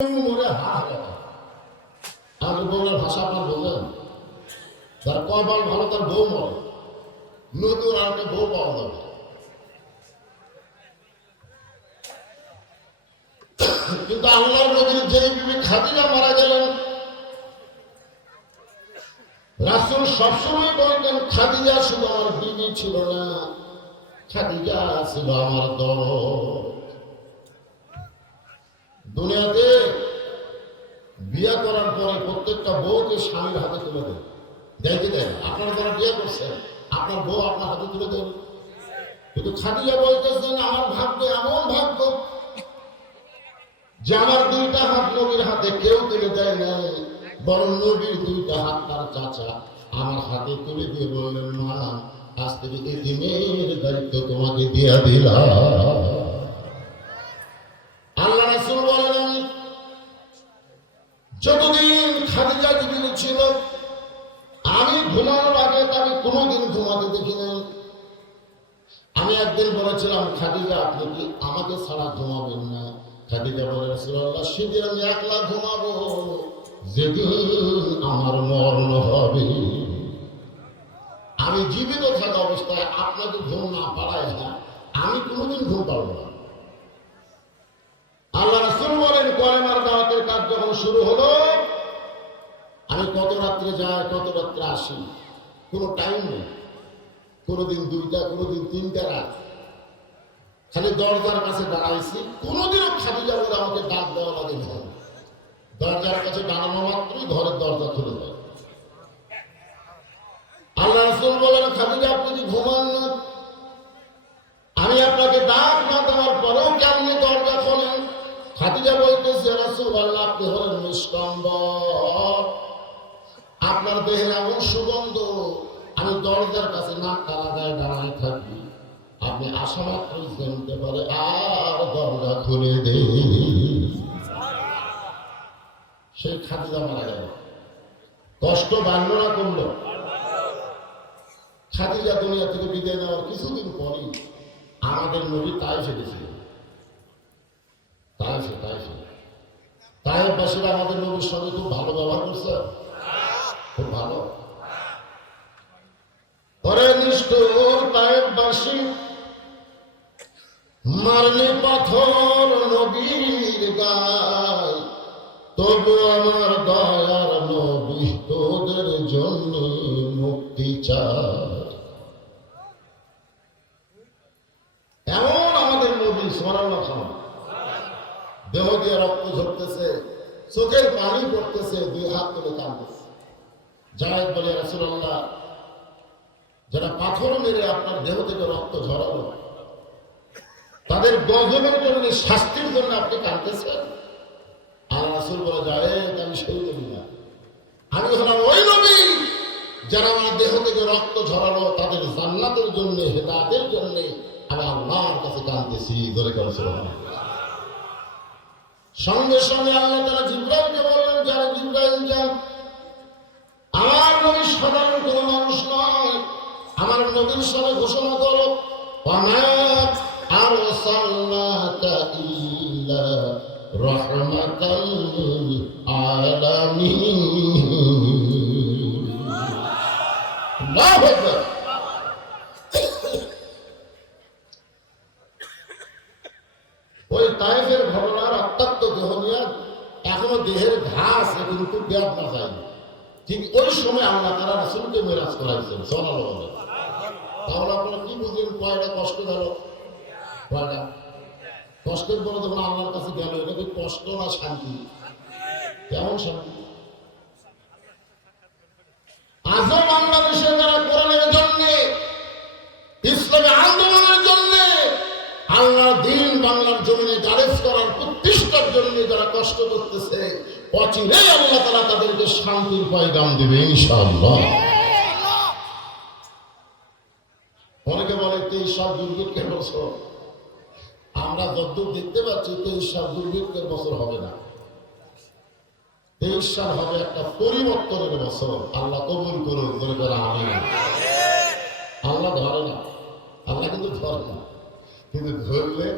মরে হা আমাদের বউয়ের ভাষা আপনার বোঝেন, যার কপাল ভালো তার বউ মরে, নতুন আর একটা বউ পাওয়া যাবে। কিন্তু আল্লাহর নবীর যেই বিবি খাদিজা মারা গেলেন, রাসূল সবসময় বলতেন খাদিজা শুধু আমার বিবি ছিল না, খাদিজা ছিল আমার দল। দুনিয়াতে বিয়ে করার পরে প্রত্যেকটা বউকে স্বামীর হাতে তুলে দেন, দেয় কি দেয়? আপনারা যারা বিয়ে করছেন আপনার বউ আপনার হাতে তুলে দেন। কিন্তু খাদিজা বলতেছেন আমার ভাগ্য এমন ভাগ্য যে আমার দুইটা হাত নবীর হাতে কেউ তুলে দেয় নাই, বরং নবীর দুইটা হাত তার চাচা আমার হাতে তুলে দিয়ে বললেন, মা আজ থেকে এই দিনের দায়িত্ব তোমাকে দিয়া দিলাম। আল্লাহ রাসূল বলেন, যতদিন খাদিজা জীবিত ছিল আমি ঘুমানোর আগে তাকে কোনোদিন ঘুমাতে দেখি নাই। আমি একদিন বলেছিলাম, খাদিজা আপনি কি আমাকে ছাড়া ঘুমাবেন না? খাদিজা বলে, রাসূলুল্লাহ সেদিন আমি একলা ঘুমাবো যেদিন আমার মরণ হবে। আমি জীবিত থাকা অবস্থায় আপনাকে ঘুম না পাড়ায় না, আমি কোনোদিন ঘুম পাবো না। আল্লাহ রাসূল বলেন, কলেমার দাওয়াতের কাজ যখন শুরু হলো, আমি কত রাত্রে যাই কত রাত্রে আসি, কোনো টাইম নেই। কোনোদিন দুইটা, কোনোদিন তিনটা রাত, খালি দরজার কাছে দাঁড়াইছি। কোনোদিনও খাদিজা বলে আমাকে ডাক দেওয়া লাগে না, দরজার কাছে দাঁড়ানো মাত্রই ঘরের দরজা খুলে যায়। আল্লাহ রাসূল বলেন, খাদিজা আপনি কি ঘুমান না? আমি আপনাকে ডাক না দেওয়ার পরেও কেমনি দরজা খোলেন? খাদিজা বলতেছে, রাসূলুল্লাহ আপনি হলেন নিষ্কম্বর, আপনার দেহের এমন সুগন্ধ, আমি দরজার কাছে নাকটা লাগায় দাঁড়ায় থাকি, আপনি আসা মাত্রই জানতে পারে আর দরজা খুলে দে। সেই খাদিজা মারা গেল। কষ্ট বাড়ল না কমল? খাদিজা দুনিয়া থেকে বিদায় নেওয়ার কিছুদিন পরই আমাদের নবী তায়েফে গেছিলেন। তায়েফবাসীরা আমাদের নবীর সঙ্গে খুব ভালো ব্যবহার করছে, খুব ভালো। পরে নিষ্ঠুর তায়েফবাসী মারলে পাথর নবীর গায়, তবু আমার দয়ার নবী তোদের জন্য মুক্তি চায়। এমন আমাদের নবী সুবহানাল্লাহ, দেহ দিয়ে রক্ত ঝরতেছে, চোখের পানি পড়তেছে, দুই হাত তুলে কাঁদতেছে। জায়েদ বলে, রাসূলুল্লাহ যারা পাথর মেরে আপনার দেহ থেকে রক্ত ঝরালো, তাদের গজবের জন্য, শাস্তির জন্য আপনি কাঁদতেছেন? আর রাসূল বলে, জায়েদ আমি সেই নবী না, আমি হলাম ওই নবী যারা আমার দেহ থেকে রক্ত ঝরালো, তাদের জান্নাতের জন্য, হেদায়েতের জন্য আমি আল্লাহর কাছে কাঁদতেছি। ধরে কাছে সঙ্গে সঙ্গে আল্লাহ তাআলা জিবরাইলকে বললেন, যারা জিবরাইল যান, আমার নবী সাধারণ কোনো মানুষ নয়, আমার নবীর সামনে ঘোষণা করো, ওয়ামা আরসালনাকা ইল্লা রাহমাতাল লিল আলামিন। আল্লাহু আকবার। ওই তায়েফের ঘটনার অত্যন্ত দেহ নিয়ে এখনো দেহের ঘাস কিন্তু ব্যাপ না যায়নি। ঠিক ওই সময় আল্লাহ তাআলা রাসূলকে মেরাজ করাইছেন, সুবহানাল্লাহ। তাহলে আপনারা কি বুঝলেন কয়টা কষ্ট গেল? কয়টা কষ্টের পরে যখন আল্লাহর কাছে গেল, এটা কি কষ্ট না শান্তি? কেমন শান্তি! আজও বাংলাদেশের যারা কোরআনের জন্য, ইসলামী আন্দোলনের জন্য, আল্লাহর দ্বীন বাংলার জমিনে গারেজ করার, প্রতিষ্ঠার জন্য যারা কষ্ট করতেছে, অচিরেই আল্লাহ তাআলা তাদেরকে শান্তির পয়গাম দিবে ইনশাআল্লাহ। অনেকে বলে 23 সাল দুর্ভিক্ষের বছর। আমরা যতদূর দেখতে পাচ্ছি 23 সাল দুর্ভিক্ষের বছর হবে না। 23 সাল হবে একটা পরিবর্তনের বছর। আল্লাহ কবুল করুন, করে করে আমিন। আল্লাহ ধরে না, আল্লাহ কিন্তু ধরে না, কিন্তু ধরলে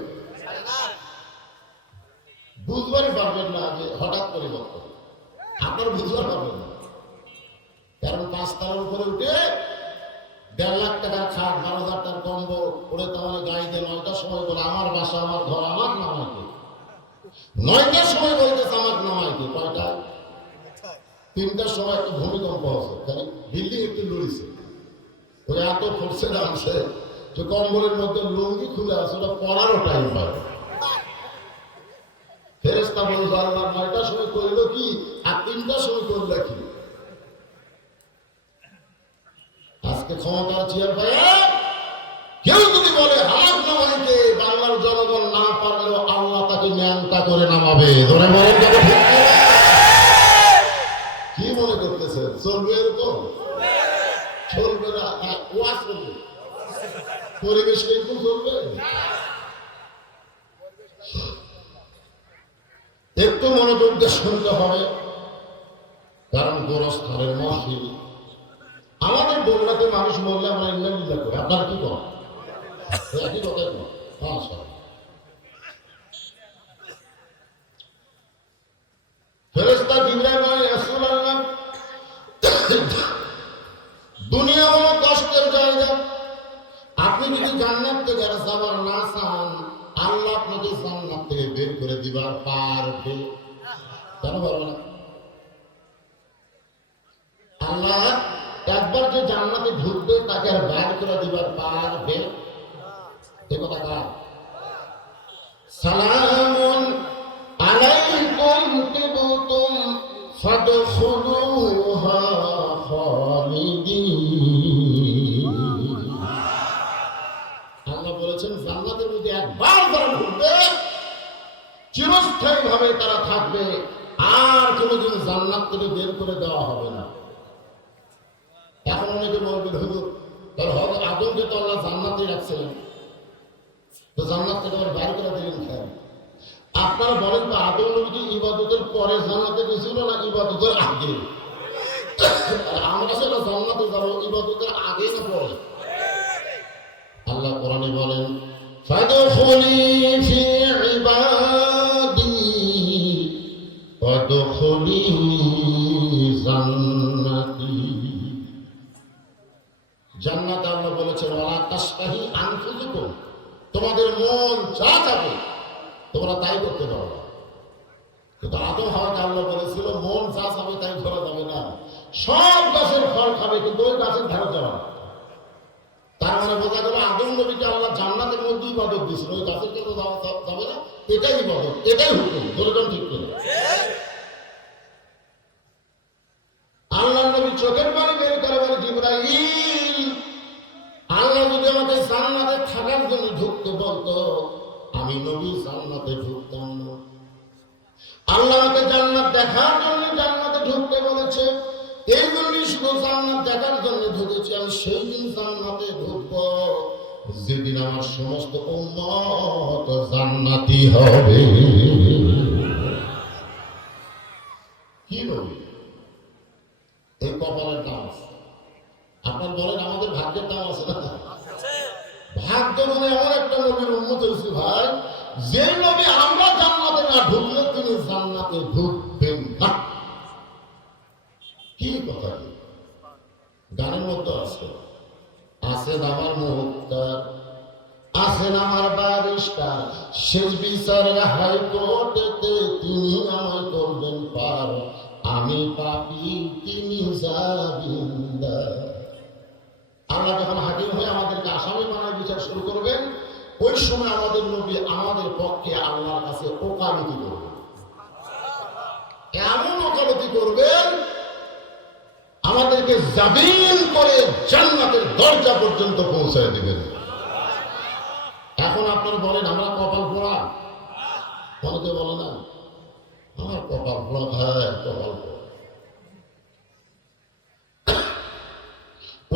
বুঝবারই পারবেন না যে হঠাৎ পরিবর্তন, আপনারা বুঝবার পারবেন না। কারণ 5 তলার উপরে উঠে 1.5 লাখ টাকার খাট, 12,000 টাকার কম্বল পরে তাহলে গাড়িতে 9টার সময় বলে আমার বাসা আমার ঘর আমার নামাইতে, 9টার সময় বলতেছে আমার নামাইতে, কয়টা 3টার সময় একটা ভূমিকম্প আছে, খালি বিল্ডিং একটু লড়িছে, ওই এত ফোর্সে নামছে যে কম্বলের মধ্যে লুঙ্গি খুলে আছে, ওটা পড়ারও টাইম পায়। ফেরেশতা বলল আল্লাহ 9টার সময় করলো কি আর 3টার সময় করলো কি? আজকে ক্ষমতার চেয়ার পায় কেউ যদি বলে হাত নামাইতে, বাংলার জনগণ না পারলেও আল্লাহ তাকে ন্যাংটা করে নামাবে। ধরে বলেন কি মনে করতেছে চলবে এরকম? চলবে না, ওয়াজ করবে, পরিবেশ এরকম চলবে। একটু মনোযোগ দিয়ে শুনতে হবে, কারণ গোরস্থানের মাহফিল। আমাদের বন্যাতে মানুষ মরলে আমরা ইন্নালিল্লাহ করি, আপনার কি করেন? একই কথাই করেন। ফেরেশতা জিবরাইল বলে রাসূলুল্লাহ, দুনিয়া হলো কষ্টের জায়গা, আপনি যদি জান্নাত থেকে যাবার না চান, আল্লাহ আপনাকে জান্নাত থেকে বের করে দিবার পারবে। কেন পারবে না? আল্লাহ একবার যে জান্নাতে ঢুকবে তাকে আর বাইর করে দিবার পারবে? এ কথা কার? সালামুন আলাইকুম তিবতুম ফাদখুলুহা খালিদিন। আল্লাহ বলেছেন জান্নাতের মধ্যে একবার যারা ঢুকবে চিরস্থায়ী ভাবে তারা থাকবে, আর কোনোদিন জান্নাত থেকে বের করে দেওয়া হবে না। এখন অনেকে বলবেন হুজুর তাহলে হবে আদমকে তো আল্লাহ জান্নাতে রাখছিলেন, তো জান্নাত থেকে আবার বাইরে করে দিলেন কেন? আপনারা বলেন তো আদম নবী কি ইবাদতের পরে জান্নাতে গেছিল না ইবাদতের আগে? আমরা সেটা জান্নাতে যাবো ইবাদতের আগে না পরে? আল্লাহ কোরআনে বলেন ফাদখুলি ফি ইবাদি ওয়াদখুলি জান্নাতি। জান্নাতে আল্লাহ বলেছেন ওয়ালা তাশতাহি আনফুসুকুম, তোমাদের মন যা চাবে তোমরা তাই করতে পারো। কিন্তু আদম হাওয়াকে আল্লাহ বলেছিল মন যা চাবে তাই ধরা যাবে না, সব গাছের ফল খাবে কিন্তু ওই গাছের ধারে যাবে না। তার মানে বোঝা গেল আদম নবীকে আল্লাহ জান্নাতের মধ্যে ইবাদত দিয়েছিল, ওই গাছের কেন যাবে না, এটাই ইবাদত, এটাই হুকুম। ধরে ঠিক করে আল্লাহ নবী চোখের পানি বের করে বলে জিবরাইল, আল্লাহ যদি আমাকে জান্নাতে থাকার জন্য ঢুকতে বলতো আমি নবী জান্নাতে ঢুকতাম না। আল্লাহ আমাকে জান্নাত দেখার জন্য জান্নাতে ঢুকতে বলেছে, এই জন্যই শুধু জান্নাত দেখার জন্য ঢুকেছি। আমি সেই দিন জান্নাতে ঢুকবো যেদিন আমার সমস্ত উম্মত জান্নাতি হবে। কি নবী? এই কপালের দাম আছে। আপনার বলেন আমাদের ভাগ্যের দাম আছে না? ভাগ্য মানে এমন একটা নবীর উম্মত হয়েছে ভাই, যে নবী আমরা জান্নাতে না ঢুকলে তিনি জান্নাতে ঢুকবেন না। কি কথা? গানের মধ্যে আছে, আছেন আমার মুক্তার, আছেন আমার বারিস্টার, শেষ বিচারের হাইকোর্টেতে তিনি আমায় করবেন পার, আমি পাপী তিনি জামিনদার। আল্লাহ যখন হাকিম হয়ে আমাদেরকে আসামি বানায় বিচার শুরু করবেন, ওই সময় আমাদের নবী আমাদের পক্ষে আল্লাহর কাছে ওকালতি করবেন। এমন ওকালতি করবেন আমাদেরকে জামিন করে জান্নাতের দরজা পর্যন্ত পৌঁছায় দিবেন। এখন আপনারা বলেন আমরা কপাল পোড়া, অনেকে বলে না আমার কপাল পোড়া ভাই, কপাল পোড়া।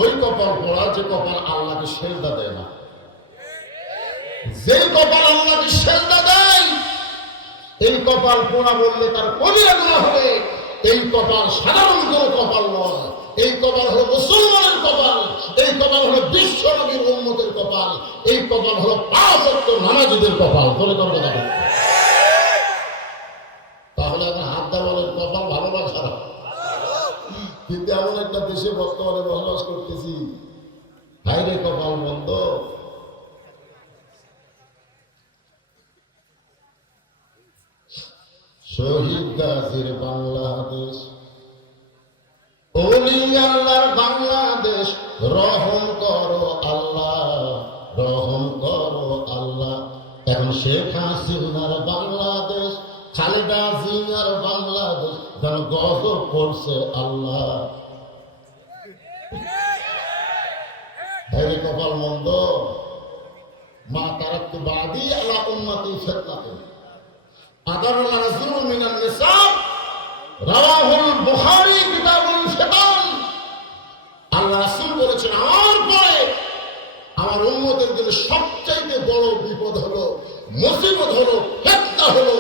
ওই কপাল পোড়া যে কপাল আল্লাহকে সেজদা দেয় না, যে কপাল আল্লাহকে সেজদা দেয় এই কপাল পোড়া বললে তার কবিরা গুনাহ হবে। এই কপাল সাধারণ কোনো কপাল নয়, এই কপাল হলো মুসলমানের কপাল, এই কপাল হলো বিশ্ব নবীর উম্মতের কপাল, এই কপাল হলো 5 ওয়াক্ত নামাজীদের কপাল। করে কথা বাগদা বলেন কপাল ভালো না খারাপ, কিন্তু এমন একটা দেশে বর্তমানে বসবাস করতেছি, হাইরে কপাল বন্ধ। শহীদ গাজীর বাংলাদেশ, ওলি আল্লাহর বাংলাদেশ, রহম করো আল্লাহ, রহম করো আল্লাহ। এখন শেখ হাসিনার বাংলাদেশ, খালেদা জিয়ার বাংলাদেশ যেন গজব করছে আল্লাহ। হেরে কপাল মন্দ। মা তারাক্তু বাদি আলা উম্মতি ফিতনাতুন আদারুল রাসূল মিনান নিসা, রাওয়াহুল বুখারী কিতাবুল ফিতান। আল্লাহ রাসূল বলেছেন আমার পরে আমার উম্মতের জন্য সবচাইতে বড় বিপদ হলো, মুসিবত হলো, ফিতনা হলো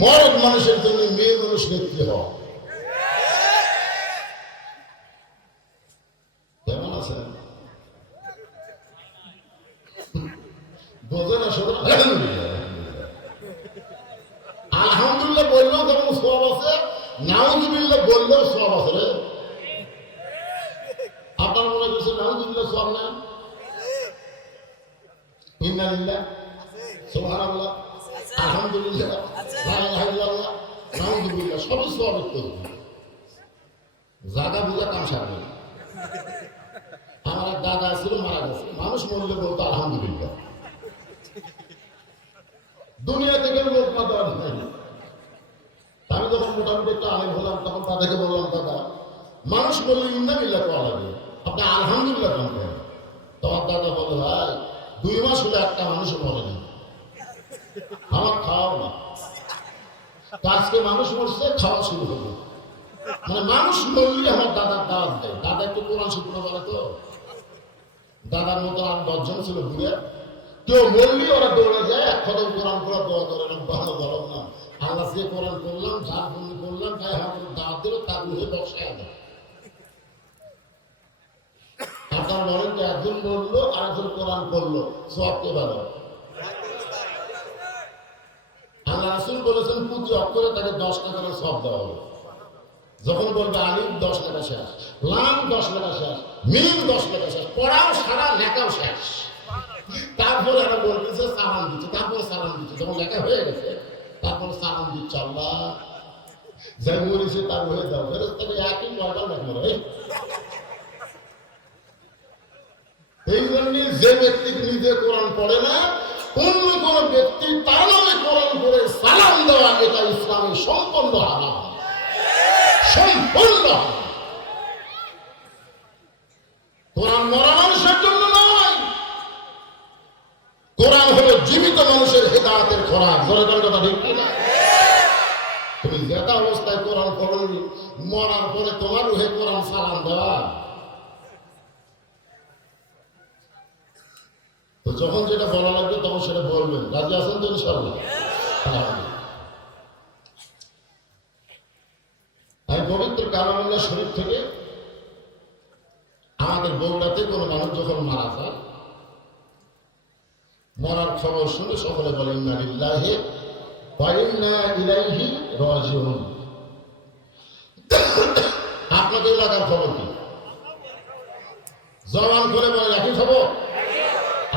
মরদ মানুষের জন্য মেয়ে মানুষ নেত্রী হওয়া। কেমন আছেন? বোঝে না শোনা? আলহামদুলিল্লাহ বললেও যেমন সওয়াব আছে, নাউযুবিল্লাহ বললেও সওয়াব আছে রে। আপনার মনে করছেন নাউযুবিল্লাহ সওয়াব না? ইন্না লিল্লাহ, সুবহানাল্লাহ, আলহামদুলিল্লাহ, লা ইলাহা ইল্লাল্লাহ, নাউযুবিল্লাহ সবই সওয়াবের তসবিহ। জায়গা বুঝা কাম সারবে। আমার এক দাদা ছিল, মারা গেছে। মানুষ মরলে বলতো আলহামদুলিল্লাহ। দুনিয়া থেকে লোক না দেওয়া নাই। আমি যখন মোটামুটি একটা আলেম হলাম, তখন তাদেরকে বললাম দাদা মানুষ বললে ইন্না লিল্লাহ করা লাগে, আপনি আলহামদুলিল্লাহ কাম করেন। তোমার দাদা বলে ভাই 2 মাস হলে একটা মানুষ মরেনি, আমার খাওয়াও না। আজকে মানুষ মরছে, খাওয়া শুরু হবে। মানে মানুষ মরলে আমার দাদার দাওয়াত দেয়। দাদা একটু কোরআন শুকনো বলে তো, দাদার মতো আর 10 জন ছিল ঘুরে, কেউ বললি ওরা দৌড়ে যায়, এক খতম কোরআন করে দোয়া করে না, ভালো বলো না আল্লাহ যে কোরআন করলাম, যা বন্দি করলাম, তাই আমাদের দাওয়াত দিল, তার মুখে বসায় দেয়। আপনার বলেন যে একজন বললো আর একজন কোরআন করলো, সব কে ভালো? আল্লাহ রাসূল বলেছেন প্রতি অক্ষরে তাকে 10 টাকা করে সওয়াব দেওয়া হবে। যখন বলবে আলিফ 10 টাকা শেষ, লাম 10 টাকা শেষ, মিম 10 টাকা শেষ, পড়াও সারা, লেখাও শেষ। তারপরে এরা বলতেছে সালাম দিচ্ছে, তারপরে সালাম দিচ্ছে। যখন লেখা হয়ে গেছে তারপর সালাম দিচ্ছে, আল্লাহ যাই বলেছে তার হয়ে যাও। ফেরেশতাকে একই পয়দা লেখা হয়। এই জন্য যে ব্যক্তি নিজে কোরআন পড়ে না, অন্য কোন ব্যক্তি তার নামে কোরআন করে সালাম দেওয়া, এটা ইসলামে সম্পূর্ণ হারাম, সম্পূর্ণ। কোরআন মরা মানুষের জন্য নয়, কোরআন হলো জীবিত মানুষের হেদায়েতের খোরাক। জোরে বলেন কথা ঠিক কিনা? তুমি যেটা অবস্থায় কোরআন পড়নি, মরার পরে তোমার রুহে কোরআন সালাম দেওয়া। তো যখন যেটা বলা লাগবে তখন সেটা বলবেন। রাজি আছেন তো ইনশাআল্লাহ? আমি পবিত্র কালামুল্লাহ শরীফ থেকে আমাদের বগুড়াতে কোনো মানুষ যখন মারা যায়, মরার খবর শুনে সকলে বলে ইন্না লিল্লাহি ওয়া ইন্না ইলাইহি রাজিউন। আপনাদের এলাকার খবর কি? জওয়ান করে বলে একই খবর।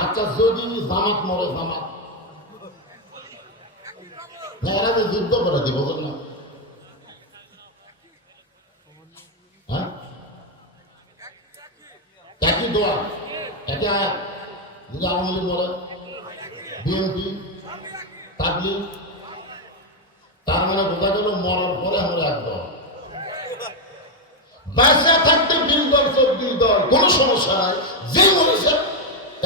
আচ্ছা যদি জামাত মরে, জামাত না এরা যে যুদ্ধ করে দিব না, হ্যাঁ একই দোয়া, একই আয়াত। যদি আওয়ামী লীগ মরে, বিএনপি, তাবলীগ, তার মানে বোঝা গেল মরার পরে আমরা এক দল। বাঁচা থাকতে 20 দল 24 দল কোনো সমস্যা নাই, যে বলেছে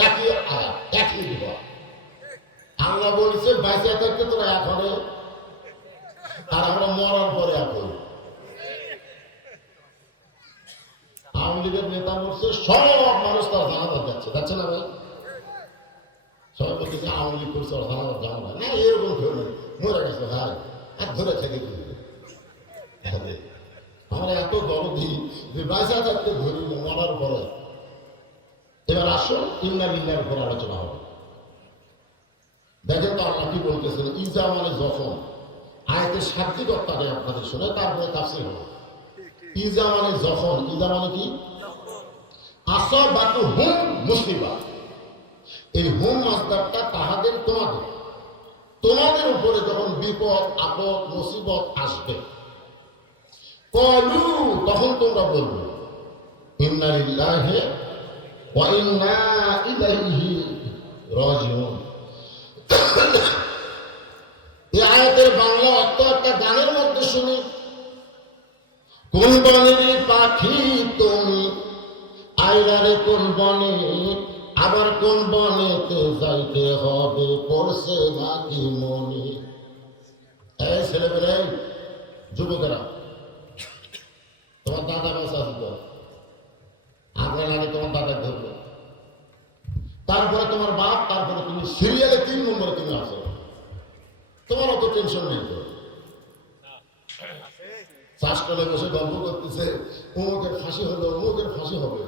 একই আয়াত, একই দোয়া। আল্লাহ বলেছে বাঁচা থাকতে তোরা এক হবে, আর আমরা মরার পরে এক হই। আওয়ামী লীগের নেতা বলছে সব মানুষ তার জানাজা যাচ্ছে, যাচ্ছে না ভাই? সবাই বলতেছে আওয়ামী লীগ করছে, ওর জানাজা যাওয়া না, না এরকম কেউ নেই, মরে গেছে ভাই, হাত ধরে থেকে আমরা এত দরদি যে বাইসা থাকতে ধরি মরার পরে। এবার আসুন ইন্না লিল্লাহির উপর আলোচনা হবে। দেখেন তো আল্লাহ কি বলতেছেন, ইজা মানে যখন, আয়াতের শাব্দিক অর্থটা আপনাদের শুনে তারপরে তাফসীর হবে। ইজা মানে যখন, ইজা মানে কি? আসাবাতু হুম মুসিবা, এই হুম মাসদারটা তাহাদের তোমাদের, তোমাদের উপরে যখন বিপদ আপদ মুসিবত আসবে, কলু তখন তোমরা বলবে ইন্না লিল্লাহি ওয়া ইন্না ইলাইহি রাজিউন। এই আয়াতের বাংলা অর্থ একটা গানের মধ্যে শুনি, কোন বনের পাখি তুমি আইরারে কোন বনে, আবার কোন বনেতে যাইতে হবে পড়ছে নাকি মনে। এই ছেলেবেলে যুবকেরা, তোমার দাদা বাসা আসবে, আগে লাগে তোমার দাদা ধরবে, তারপরে তোমার বাপ, তারপরে তুমি সিরিয়ালে 3 নম্বরে তুমি আসো, তোমার অত টেনশন নেই। তো চাষ করে বসে গল্প করতেছে, অমুকের ফাঁসি হলো, অমুকের ফাঁসি হবে।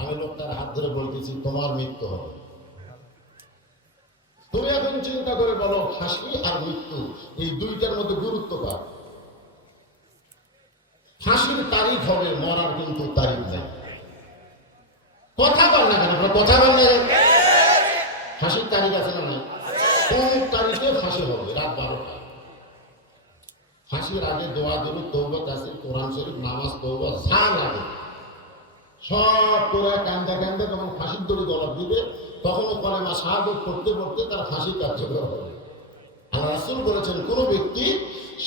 আমি লোকটার হাত ধরে বলতেছি তোমার মৃত্যু হবে। তুমি এখন চিন্তা করে বলো ফাঁসি আর মৃত্যু এই দুইটার মধ্যে গুরুত্ব কার? ফাঁসির তারিখ হবে, মরার কিন্তু তারিখ নেই। কথা বল না কেন? কথা বল না। ফাঁসির তারিখ আছে না? কোন তারিখে ফাঁসি হবে? রাত 12টা। ফাঁসির আগে দোয়া দরুদ তওবা তাসবিহ কোরআন শরীফ নামাজ তওবা যা লাগে সব করে কান্দা কান্দা যখন ফাঁসির দড়ি গলা দিবে, তখনও কলেমা শাহাদাত পড়তে পড়তে তার ফাঁসি কার্যকর হবে। আল্লাহ রাসূল বলেছেন, কোন ব্যক্তি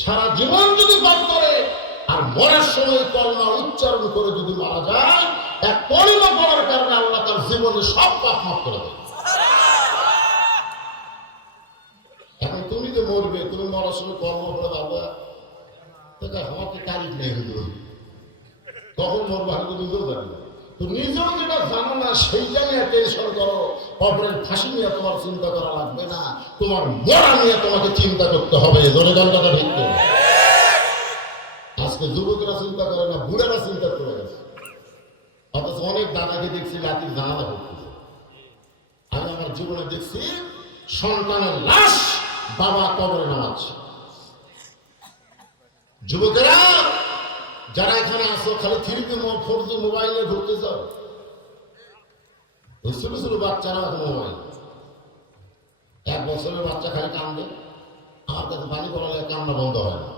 সারা জীবন যদি পাপ করে আর মরার সময় কলেমা উচ্চারণ করে যদি মারা যায়, এক কলেমা পড়ার কারণে আল্লাহ তার জীবনের সব পাপ মাফ করে দেয়। এখন তুমি যে মরবে, তুমি মরার সময় কর্ম করে বাবা আমার তো তারিখ নেই, কখন মরবে আমি তো নিজেও জানি না। তো নিজেও যেটা জানো না সেইটা নিয়ে টেনশন করো, অপরের ফাঁসি নিয়ে তোমার চিন্তা করা লাগবে না, তোমার মরা নিয়ে তোমাকে চিন্তা করতে হবে। জনগণটা ঠিক করে আজকে যুবকেরা চিন্তা করে না, বুড়েরা চিন্তা করে গেছে। অথচ অনেক দাদাকে দেখছি লাঠির জানালা করতেছে। আমি আমার জীবনে দেখছি সন্তানের লাশ বাবা কবরে নামাচ্ছে। যুবকেরা যারা এখানে আসো, খালি 3G 4G মোবাইল নিয়ে ঘুরতে যাও। এই ছোট ছোট বাচ্চারা মোবাইল, 1 বছরের বাচ্চা খালি কান্দে, আমার কাছে পানি পড়ালে কান্না বন্ধ হয় না,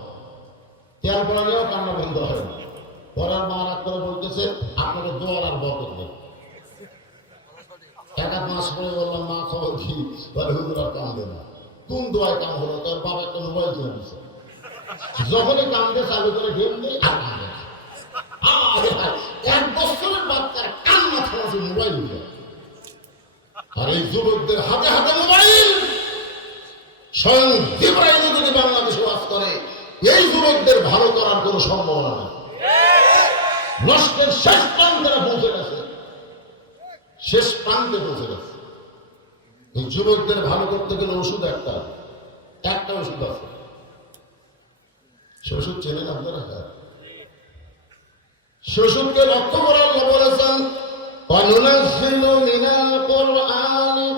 তেল পড়ালেও কান্না বন্ধ হয় না। পরের মা রাগ করে বলতেছে আপনাদের দোয়ার আর বরকত নেই। 1 মাস পরে বললাম মা খবর কি? বলে হুজুর আর কান্দে না। কোন দোয়ায় কাম হলো? তোর বাবা একটা মোবাইল কিনে দিচ্ছে। যখনই কান্দে চালু করে ঘেম দেয় আর কান্দে। 1 বছরের বাচ্চার কান্না থামাচ্ছে মোবাইল দিয়ে। আর এই যুবকদের হাতে হাতে মোবাইল। স্বয়ং জিবরাইল যদি বাংলাদেশে বাস করে, এই যুবকদের ভালো করার কোনো সম্ভাবনা নেই। নষ্টের শেষ প্রান্তে পৌঁছে গেছে, শেষ প্রান্তে পৌঁছে গেছে। এই যুবকদের ভালো করতে গেলে ওষুধ একটা ওষুধ আছে। ওষুধ চেনেন আপনারা? ওষুধকে লক্ষ্য করে আল্লাহ বলেছেন, ওয়ানুনাজ্জিলু মিনাল কুরআনি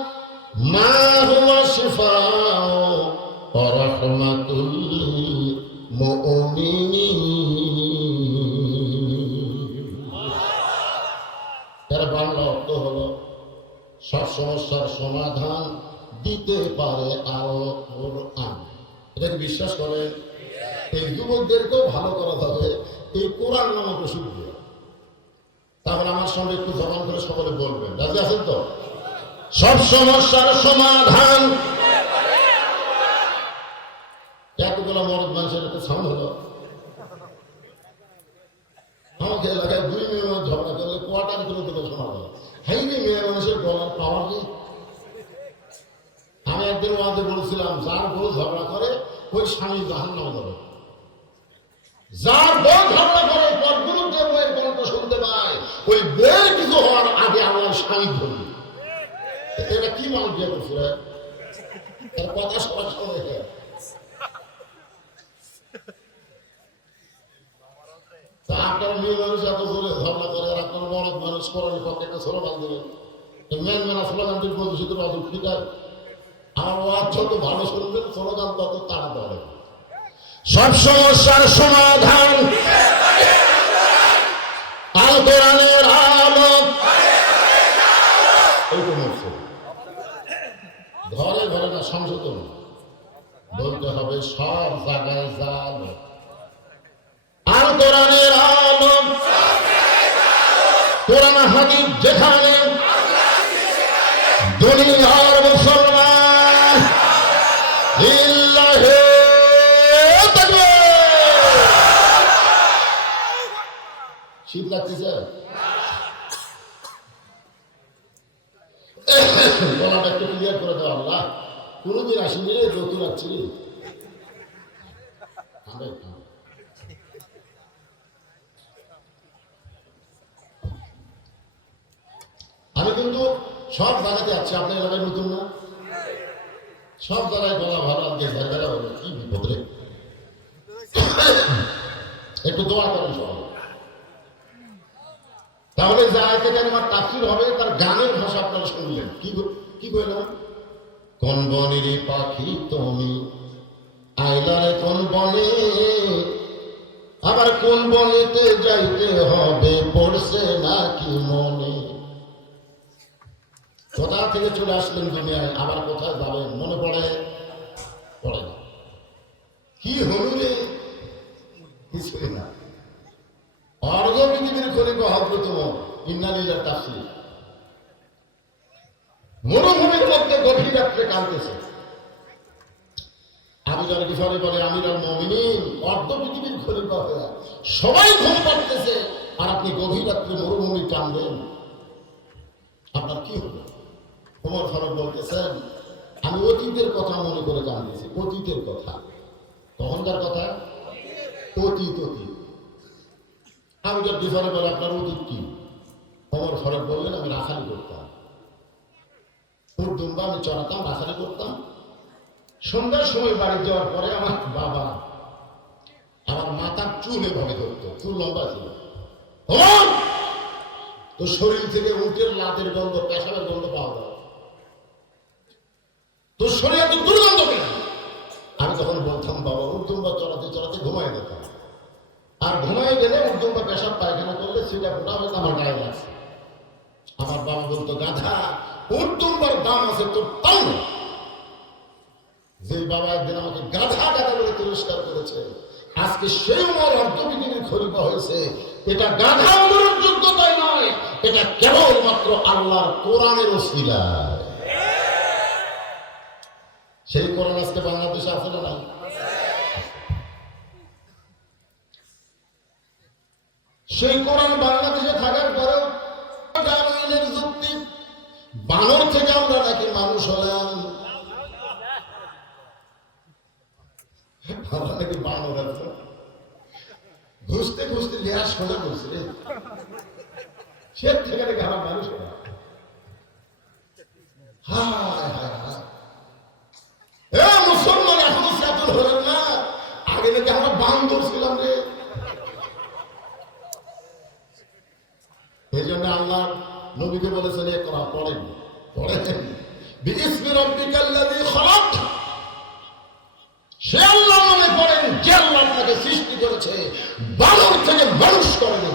মা হুয়া শিফাউ ওয়া রাহমাতুল লিল মুমিনিন। এর বাংলা অর্থ হলো সব সমস্যার সমাধান দিতে পারে আল কোরআন। এটাকে বিশ্বাস করেন? এই যুবকদেরকেও ভালো করা যাবে এই কোরআন নামক ওষুধ দিয়ে। তাহলে আমার সঙ্গে একটু জবান করে সকলে বলবেন, রাজি আছেন তো? সব সমস্যার সমাধান। এতগুলো মরদ মানুষের একটা সাউন্ড হলো। আমাকে এলাকায় 2 মেয়ে মানুষ ঝগড়া করলে কোয়ার্টার করে দেবে সমাধান। হাই রে, মেয়ে মানুষের গলার পাওয়ার নেই। আমি একদিন ওয়াজে বলছিলাম, যার বউ ঝগড়া করে ওই স্বামী জাহান্নামে যাবে। যার বউ ঝগড়া করে পরগুলো যে বউয়ের গল্প শুনতে পায়, ওই বউয়ের কিছু হওয়ার আগে আমার স্বামী ধরবে। এটা কি মাল বিয়ে করছে? এর কথা সবার সঙ্গে আপনার মেয়ে মানুষ এত জোরে ঝগড়া করে, আর আপনার মরদ মানুষ করার পক্ষে একটা স্লোগান দেবেন। মেন মেনা স্লোগানটি প্রদূষিত অযৌক্তিকার। আমার ওয়াজ যত ভালো শুনবেন স্লোগান তত তাড়া দেওয়া। সব সমস্যার সমাধান আল কোরআনের আলো। ঘরে ঘরে না, সংশোধন বলতে হবে সব জায়গায় জালো। আল কোরআনের আলো, কোরআন হাদিস যেখানে, দুনিয়ার মুসলমান লিল্লাহি তাকবীর। শীত লাগতেছে? গলাটা একটু ক্লিয়ার করে দাও আল্লাহ। কোনোদিন আসিনি রে, নতুন আসছি রে। আমি কিন্তু সব জায়গাতে আছি, আপনার এলাকায় নতুন না? সব জায়গায় গলা ভালো, আজকে ঝাড়বেলা হলো, কি বিপদ রে। একটু দোয়া করেন সব। তাহলে যে আয়াতে কারিমার তাফসীর হবে তার গানের ভাষা আপনারা শুনলেন। কি কইলাম? কোন বনের পাখি তুমি, আইলারে কোন বনে, আবার কোন বনেতে যাইতে হবে, পড়ছে নাকি মনে। কোথা থেকে চলে আসলেন দুনিয়ায়, আবার কোথায় যাবেন মনে পড়ে? পড়ে না। কি হলো রে? কিছুই না। অর্ঘ পৃথিবীর খলিফা হযরত ওমর ইন্নালিল্লাহ তাফসীর। মরুভূমির মধ্যে গভীর রাত্রে কাঁদতেছে। আবু জার গিফারি বলে, আমিরুল মুমিনিন, অর্ধ পৃথিবীর খলিফা হয়ে সবাই ঘুম পাড়তেছে, আর আপনি গভীর রাত্রে মরুভূমি কাঁদেন, আপনার কি হবে? ওমর ফারুক বলতেছেন, আমি অতীতের কথা মনে করে কাঁদতেছি। অতীতের কথা, তখনকার কথা, অতীত। আবু জার গিফারি বলে, আপনার অতীত কি? ওমর ফারুক বললেন, আমি রাখালি করতাম, উট দুম্বা আমি চড়াতাম, রাখালি করতাম। সন্ধ্যার সময় বাড়ি যাওয়ার পরে আমার বাবা আমার মাথার চুল এভাবে ধরতো, চুল লম্বা ছিল। তো শরীর থেকে উটের লাতের গন্ধ, পেশাবের গন্ধ পাওয়া যায়, তো শরীরে তো দুর্গন্ধ কেন? আমি তখন বলতাম, বাবা উট দুম্বা চড়াতে চড়াতে ঘুমাই যেতাম, আর ঘুমাই গেলে উট দুম্বা পেশাব পায়খানা করলে সেটা মোটা হয়তো আমার গায়ে লাগছে। আমার বাবা বলতো, গাধা, উট দুম্বার দাম আছে তোর তাও না। যে বাবা একদিন আমাকে গাধা গাধা বলে তিরস্কার করেছে, আজকে সেই উমর অর্ধ পৃথিবীর খলিফা হয়েছে। এটা গাধা উমরের যোগ্যতাই নয়, এটা কেবলমাত্র আল্লাহর কোরআনের ওসিলায়। সেই কোরআন আজকে বাংলাদেশে আছে না? সেই কোরআন বাংলাদেশে থাকার পরেও ডারউইনের যুক্তি, বানর থেকে আমরা নাকি মানুষ হলাম, আমরা নাকি বানর আছে। ঘুষতে ঘুষতে লেহা সোজা করছে রে, সে থেকে নাকি আমার মানুষ হলাম। মুসলমান এখনো সেতল হলেন না, আগে নাকি আমরা বান্দর ছিলাম রে। এই জন্য আল্লাহ নবীকে বলেছেন, এ করা পড়েন বিইসমি রাব্বিকাল্লাযী খালাক। সে আল্লাহ নামে পড়েন যে আল্লাহ আপনাকে সৃষ্টি করেছে, বানর থেকে মানুষ করেন।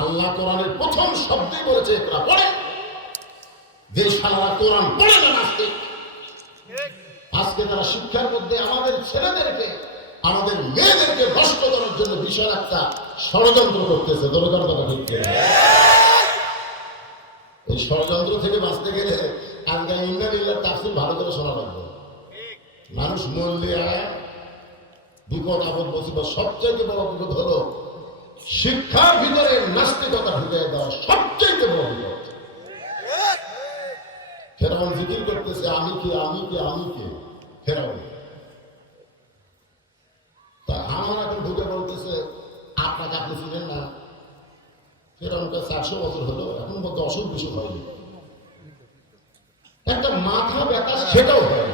আল্লাহ কোরআনের প্রথম শব্দই বলেছে একরা পড়েন। যে শালারা কোরআন পড়ে না নাস্তিক, আজকে তারা শিক্ষার মধ্যে আমাদের ছেলেদেরকে, আমাদের মেয়েদেরকে ভ্রষ্ট করার জন্য বিশাল একটা ষড়যন্ত্র করতেছে। দরকার কথা ঠিক। এই ষড়যন্ত্র থেকে বাঁচতে গেলে আজকে ইন্নালিল্লাহ তাফসীর ভালো করে শোনা লাগবে। মানুষ মরলে বিপদ আপদ মুসিবত, সবচেয়ে বড় বিপদ হলো শিক্ষার ভিতরে নাস্তিকতা ঢুকে দেওয়া, সবচেয়ে বড় বিপদ। ফেরাউন জিকির করতেছে, আমি কে আমি কে আমি কে। ফেরাউন তা আমার এখন ঢুকে বলতেছে, আপনাকে আপনি চিনেন না। ফেরাউনটা 400 বছর হলো, এখন মধ্যে অসুখ বিসুখ হয়নি, একটা মাথা ব্যথা সেটাও হয়।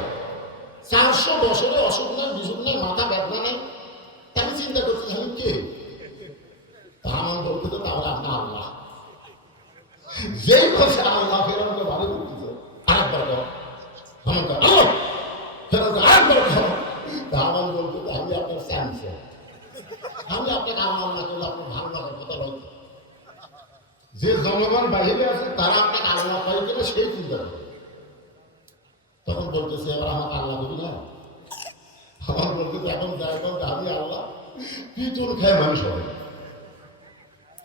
400 বছরে অসুখ নাই, বিসুখ নাই, মাথা ব্যথা নাই। আমি চিন্তা করছি আমি কে? আমার বলতে তো তাহলে আপনার আল্লাহ। যেই বলছে আল্লাহ, ফেরাউনকে ভালো করতেছে, আরেকবার কর, আমার ফেরাউনকে আরেকবার কর। আমার বলতে আমি আপনাকে আল্লাহ না করলে আপনার ভালো লাগার কথা নয়। যে জনগণ বাইরে আছে তারা আপনাকে আল্লাহ পাই কিনা সেই চিন্তা করে। তখন বলতেছে এবার আমাকে আল্লাহ করি না, আমার বলতেছে এখন যাই আমি আল্লাহ পিছন খায় মানুষ হবে।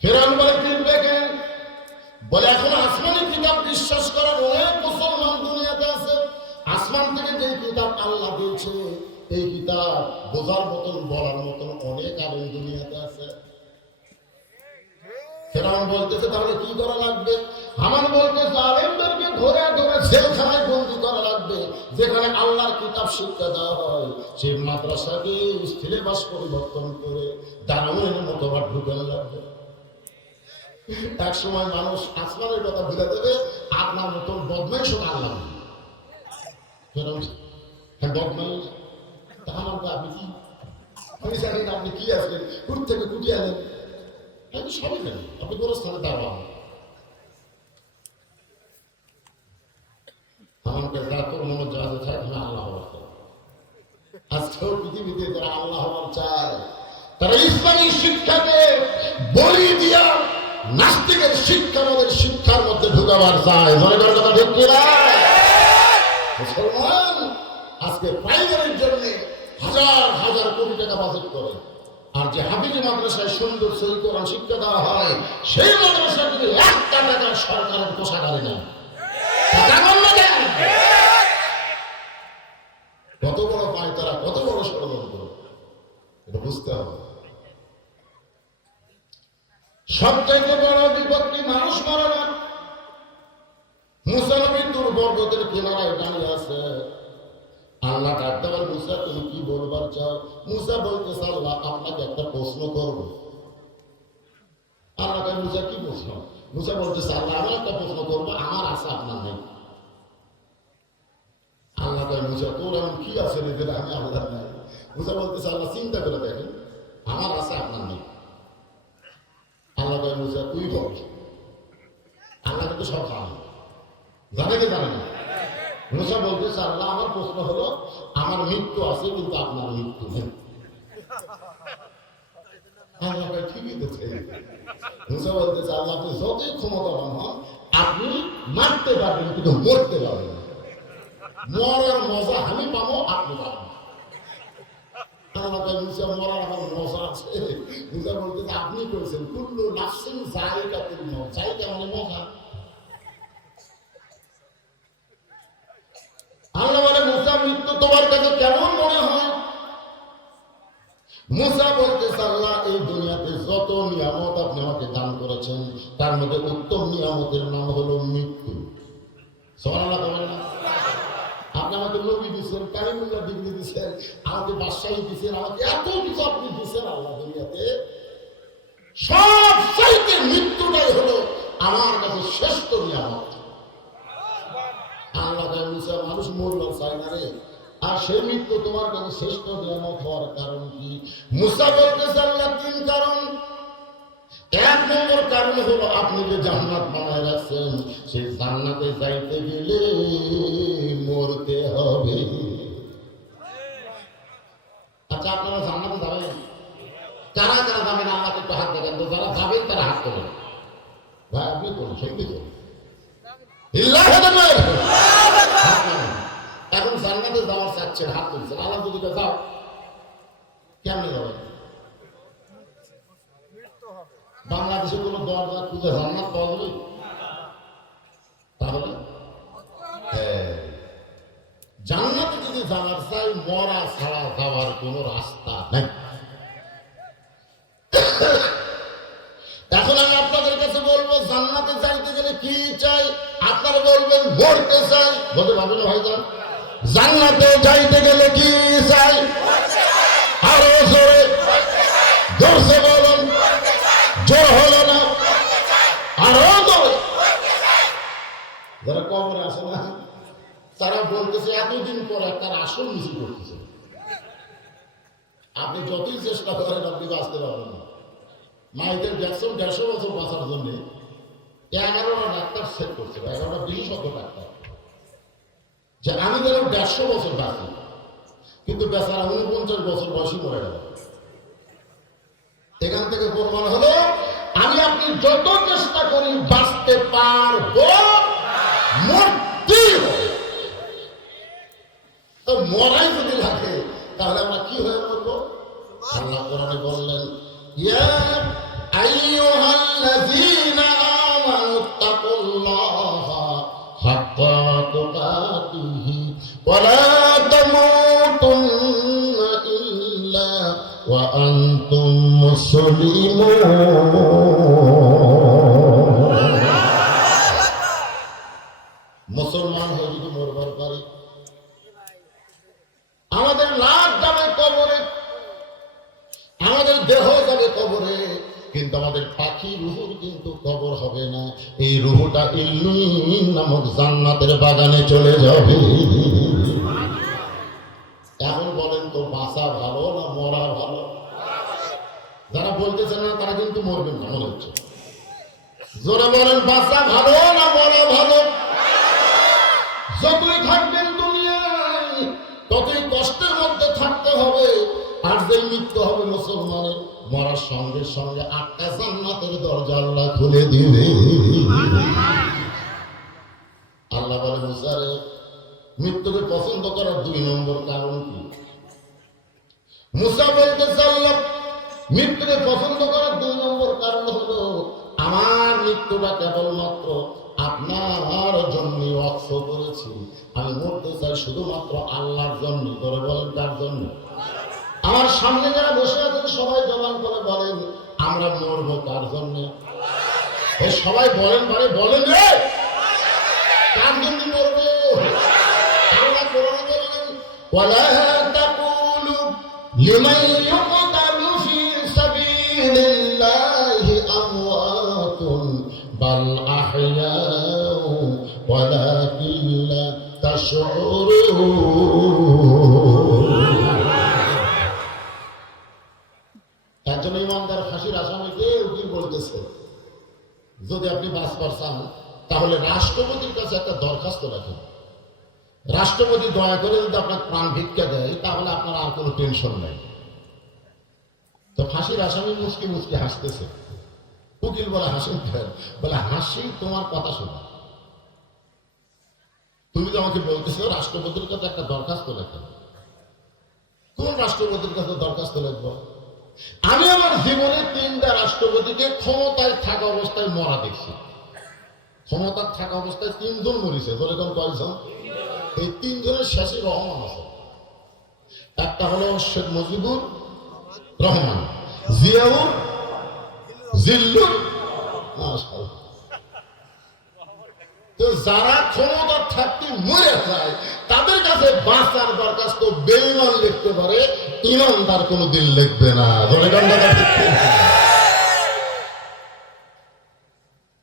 ফেরাউন বলে কিনবে কেন? বলে এখন আসমানি কিতাব বিশ্বাস করার অনেক মুসলমান দুনিয়াতে আছে। আসমান থেকে যে কিতাব আল্লাহ দিয়েছে এই কিতাব বোঝার মতন বলার মতন অনেক আলেম দুনিয়াতে আছে। ফেরাউন বলতেছে তাহলে কি করা লাগবে? হামান বলতেছে আলেমদেরকে ধরে ধরে জেলখানায় বন্দি করা লাগবে, যেখানে আল্লাহর কিতাব শিক্ষা দেওয়া হয় সেই মাদ্রাসাকে সিলেবাস পরিবর্তন করে দারুণের মতো আবার ঢুকানো লাগবে। এক সময় মানুষ আসমানের কথা ভুলে দেবে, আপনার মতন বদমাইশ আল্লাহ বদমাইশ তাহলে আপনি কি আমি জানি না আপনি কি আসলেন, কুট থেকে কুটিয়ে আনেন, আমি সবই জানি আপনি কোন স্থানে দাঁড়ান। আমাকে যারা তোর মনে যাওয়া চায় তুমি আল্লাহ আজকেও পৃথিবীতে যারা আল্লাহ চায় তারা ইসলামী শিক্ষাকে বলি দিয়া নাস্তিকের শিক্ষা আমাদের শিক্ষার মধ্যে ঢুকাবার চায়। মনে করার কথা ঠিক কিনা? মুসলমান আজকে প্রাইমারির জন্য হাজার হাজার কোটি টাকা বাজেট করে, আর যে হাফিজি মাদ্রাসায় সুন্দর সহি কোরআন শিক্ষা দেওয়া হয় সেই মাদ্রাসা কিন্তু একটা টাকা সরকারের কোষাগারে নেয়। কত বড় পায় তারা, কত বড় ষড়যন্ত্র, এটা বুঝতে হবে। সবচাইতে বড় বিপত্তি মানুষ মারা না। মুসা নবী দুর্বর্গতের কিনারায় দাঁড়িয়ে আছে। আল্লাহ ডাকতে বলে মুসা তুমি কি বলবার চাও? মুসা বলতেছে আল্লাহ আপনাকে একটা প্রশ্ন করবো। আল্লাহ কয় মুসা কি প্রশ্ন? মুসা বলতেছে আল্লাহ আমি একটা প্রশ্ন করবো, আমার আশা আপনার নেই। আল্লাহ কয় মুসা তোর এমন কি আছে নিজের আমি আল্লাহ নাই? মুসা বলতেছে আল্লাহ চিন্তা করে দেখেন আমার আশা আপনার নেই। আল্লাহ কয় মুসা তুই বল। আল্লাহ কিন্তু সব জানে কি জানে না? মুসা বলতেছে আল্লাহ আমার প্রশ্ন হলো আমার মৃত্যু আছে কিন্তু আপনার মৃত্যু নেই। আল্লাহ কয় ঠিকই তো। মুসা বলতেছে আল্লাহ আপনি যতই ক্ষমতাবান হন আপনি মারতে পারবেন কিন্তু মরতে পারবেন না। মরার মজা আমি পাবো আপনি পাবেন। মুসা মরার আমার মজা আছে। মুসা বলতেছে আপনি করেছেন কুল্লু নাফসিন যায়িকাতুল মউত, যায়িকা মানে মজা। আল্লাহ বলে মুসা মৃত্যু তোমার কাছে কেমন মনে হয়? মুসা বলতেছে আল্লাহ এই দুনিয়াতে যত নিয়ামত আপনি আমাকে দান করেছেন তার মধ্যে উত্তম নিয়ামতের নাম হলো মৃত্যু। সুবহানাল্লাহ বলেন না? আপনি আমাকে নবী দিচ্ছেন, কালিমুল্লাহ ডিগ্রি দিচ্ছেন, আমাকে বাদশাহী দিচ্ছেন, আমাকে এত কিছু আপনি দিচ্ছেন। আল্লাহ দুনিয়াতে সব চাইতে মৃত্যুটাই হলো আমার কাছে শ্রেষ্ঠ নিয়ামত। আল্লাহ মুসা মানুষ মরল চাই না রে, আর সেই মৃত্যু তোমার কাছে শ্রেষ্ঠ নিয়ামত হওয়ার কারণ কি? মুসা বলতেছে আল্লাহ তিন কারণ। এক নম্বর কারণ হলো আপনি যে জান্নাত বানায় রাখছেন সেই জান্নাতে যাইতে গেলে মরতে হবে। আচ্ছা আপনারা জান্নাতে যাবেন? কারা কারা যাবেন আল্লাহকে একটু হাত দেখেন তো, যারা যাবেন তারা হাত করেন। ভাই আপনি কোন সত্যি তো এখন জান্নাতে যাওয়ার চাচ্ছেন, হাত তুলছেন। আল্লাহ যদি যাও কেমনে যাবেন? বাংলাদেশে কোনো দরজা খুঁজে জান্নাত পাওয়া যাবে? তাহলে জান্নাতে যদি যাওয়ার চাই মরা ছাড়া যাওয়ার কোনো রাস্তা নেই। এখন আমি আপনাদের কাছে বলবো জান্নাতে যাইতে গেলে কি চাই? আপনারা বলবেন মরতে চাই। বলতে পারবেন ভাইজান? জান্নাতে যাইতে গেলে কি চাই? আরো জোরে জোরসে বলুন, জোর হলো না আরো জোরে। যারা কবরে আসে না তারা বলতেছে এতদিন পর একটা আসল মিছিল করতেছে। আপনি যতই চেষ্টা করেন আপনি বাঁচতে পারবেন না। মাইকেল জ্যাকসন 150 বছর বাঁচার জন্য 11টা ডাক্তার সেট করছে, 11টা বিশেষজ্ঞ ডাক্তার, যে আমি যেন 150 বছর বাঁচি, কিন্তু বেচারা 49 বছর বয়সী মরে গেল। প্রমাণ হলো আমি আপনি যত চেষ্টা করি বাঁচতে পারবো মরতেই হবে। তো মরাই যদি লাগে তাহলে আমরা কি হয়ে পড়বো? আল্লাহ কোরআনে বললেন ইয়া আইয়ুহাল্লাযীনা আমানুত্তাকুল্লাহা হাক্কা তুকাতিহি ওয়া লা তামুতুন্না ইল্লা ওয়া আনতুম মুসলিমুন। মুসলমান হয়ে যদি মরবার পারি, আমাদের লাশ যাবে কবরে, আমাদের দেহ যাবে কবরে, কিন্তু আমাদের পাখি রুহুর কিন্তু কবর হবে না। এই রুহুটা ইল্লিন নামক জান্নাতের বাগানে চলে যাবে। এখন বলেন তো বাঁচা ভালো না মরা ভালো? যারা বলতেছেন না তারা কিন্তু মরবেন না মনে হচ্ছে। জোরে বলেন বাঁচা ভালো না মরা ভালো? যতই থাকবেন দুনিয়ায় ততই কষ্টের মধ্যে থাকতে হবে। আর যেই মৃত্যু হবে মুসলমানের, মরার সঙ্গে সঙ্গে 8টা জান্নাতের দরজা আল্লাহ খুলে দিবে। আল্লাহ বলে মুসা রে, মৃত্যুকে পছন্দ করার 2 নম্বর কারণ কি? মুসা বলতেছে আল্লাহ মৃত্যুকে পছন্দ করার 2 নম্বর কারণ হলো আমার মৃত্যুটা কেবলমাত্র আপনার জন্য ওয়াকফ করেছি। আমি মরতে চাই শুধুমাত্র আল্লাহর জন্য। করে বলেন কার জন্য? আমার সামনে যারা বসে আছেন সবাই জবান করে বলেন আমরা মরবো কার জন্য? সবাই বলেন মানে বলেন রে কার জন্য মরবো? আল্লাহ কোরআনে বলেন ওয়ালা তাকুলু লিমান ইউকতালু ফি সাবিলিল্লাহি আমওয়াতুন বাল আহইয়াউ ওয়ালাকিন লা তাশউরুন। একজন ইমানদার ফাঁসির আসামিকে উকিল বলতেছে যদি আপনি বাঁচবার চান তাহলে রাষ্ট্রপতির কাছে একটা দরখাস্ত রাখেন। রাষ্ট্রপতি দয়া করে যদি আপনার প্রাণ ভিক্ষা দেয় তাহলে আপনার আর কোনো টেনশন নাই। তো ফাঁসির আসামি মুচকি মুচকি হাসতেছে। উকিল বলে হাসেন বলে হাসি তোমার কথা শোনা। তুমি তো আমাকে বলতেছো রাষ্ট্রপতির কাছে একটা দরখাস্ত লেখেন। কোন রাষ্ট্রপতির কাছে দরখাস্ত লিখবো? আমি আমার জীবনে 3টা রাষ্ট্রপতিকে ক্ষমতায় থাকা অবস্থায় মরা দেখছি। ক্ষমতায় থাকা অবস্থায় 3 জন মরিছে। যেরকম কয়েকজন? এই 3 জনের শেষে রহমান আছে। একটা হলো শেখ মুজিবুর রহমান, জিয়াউর জিল্লুর। তো যারা ক্ষমতা থাকতে মরে যায় তাদের কাছে বাঁচার দরখাস্ত বেঈমান লিখতে পারে, ইমানদার কোনোদিন লিখবে না।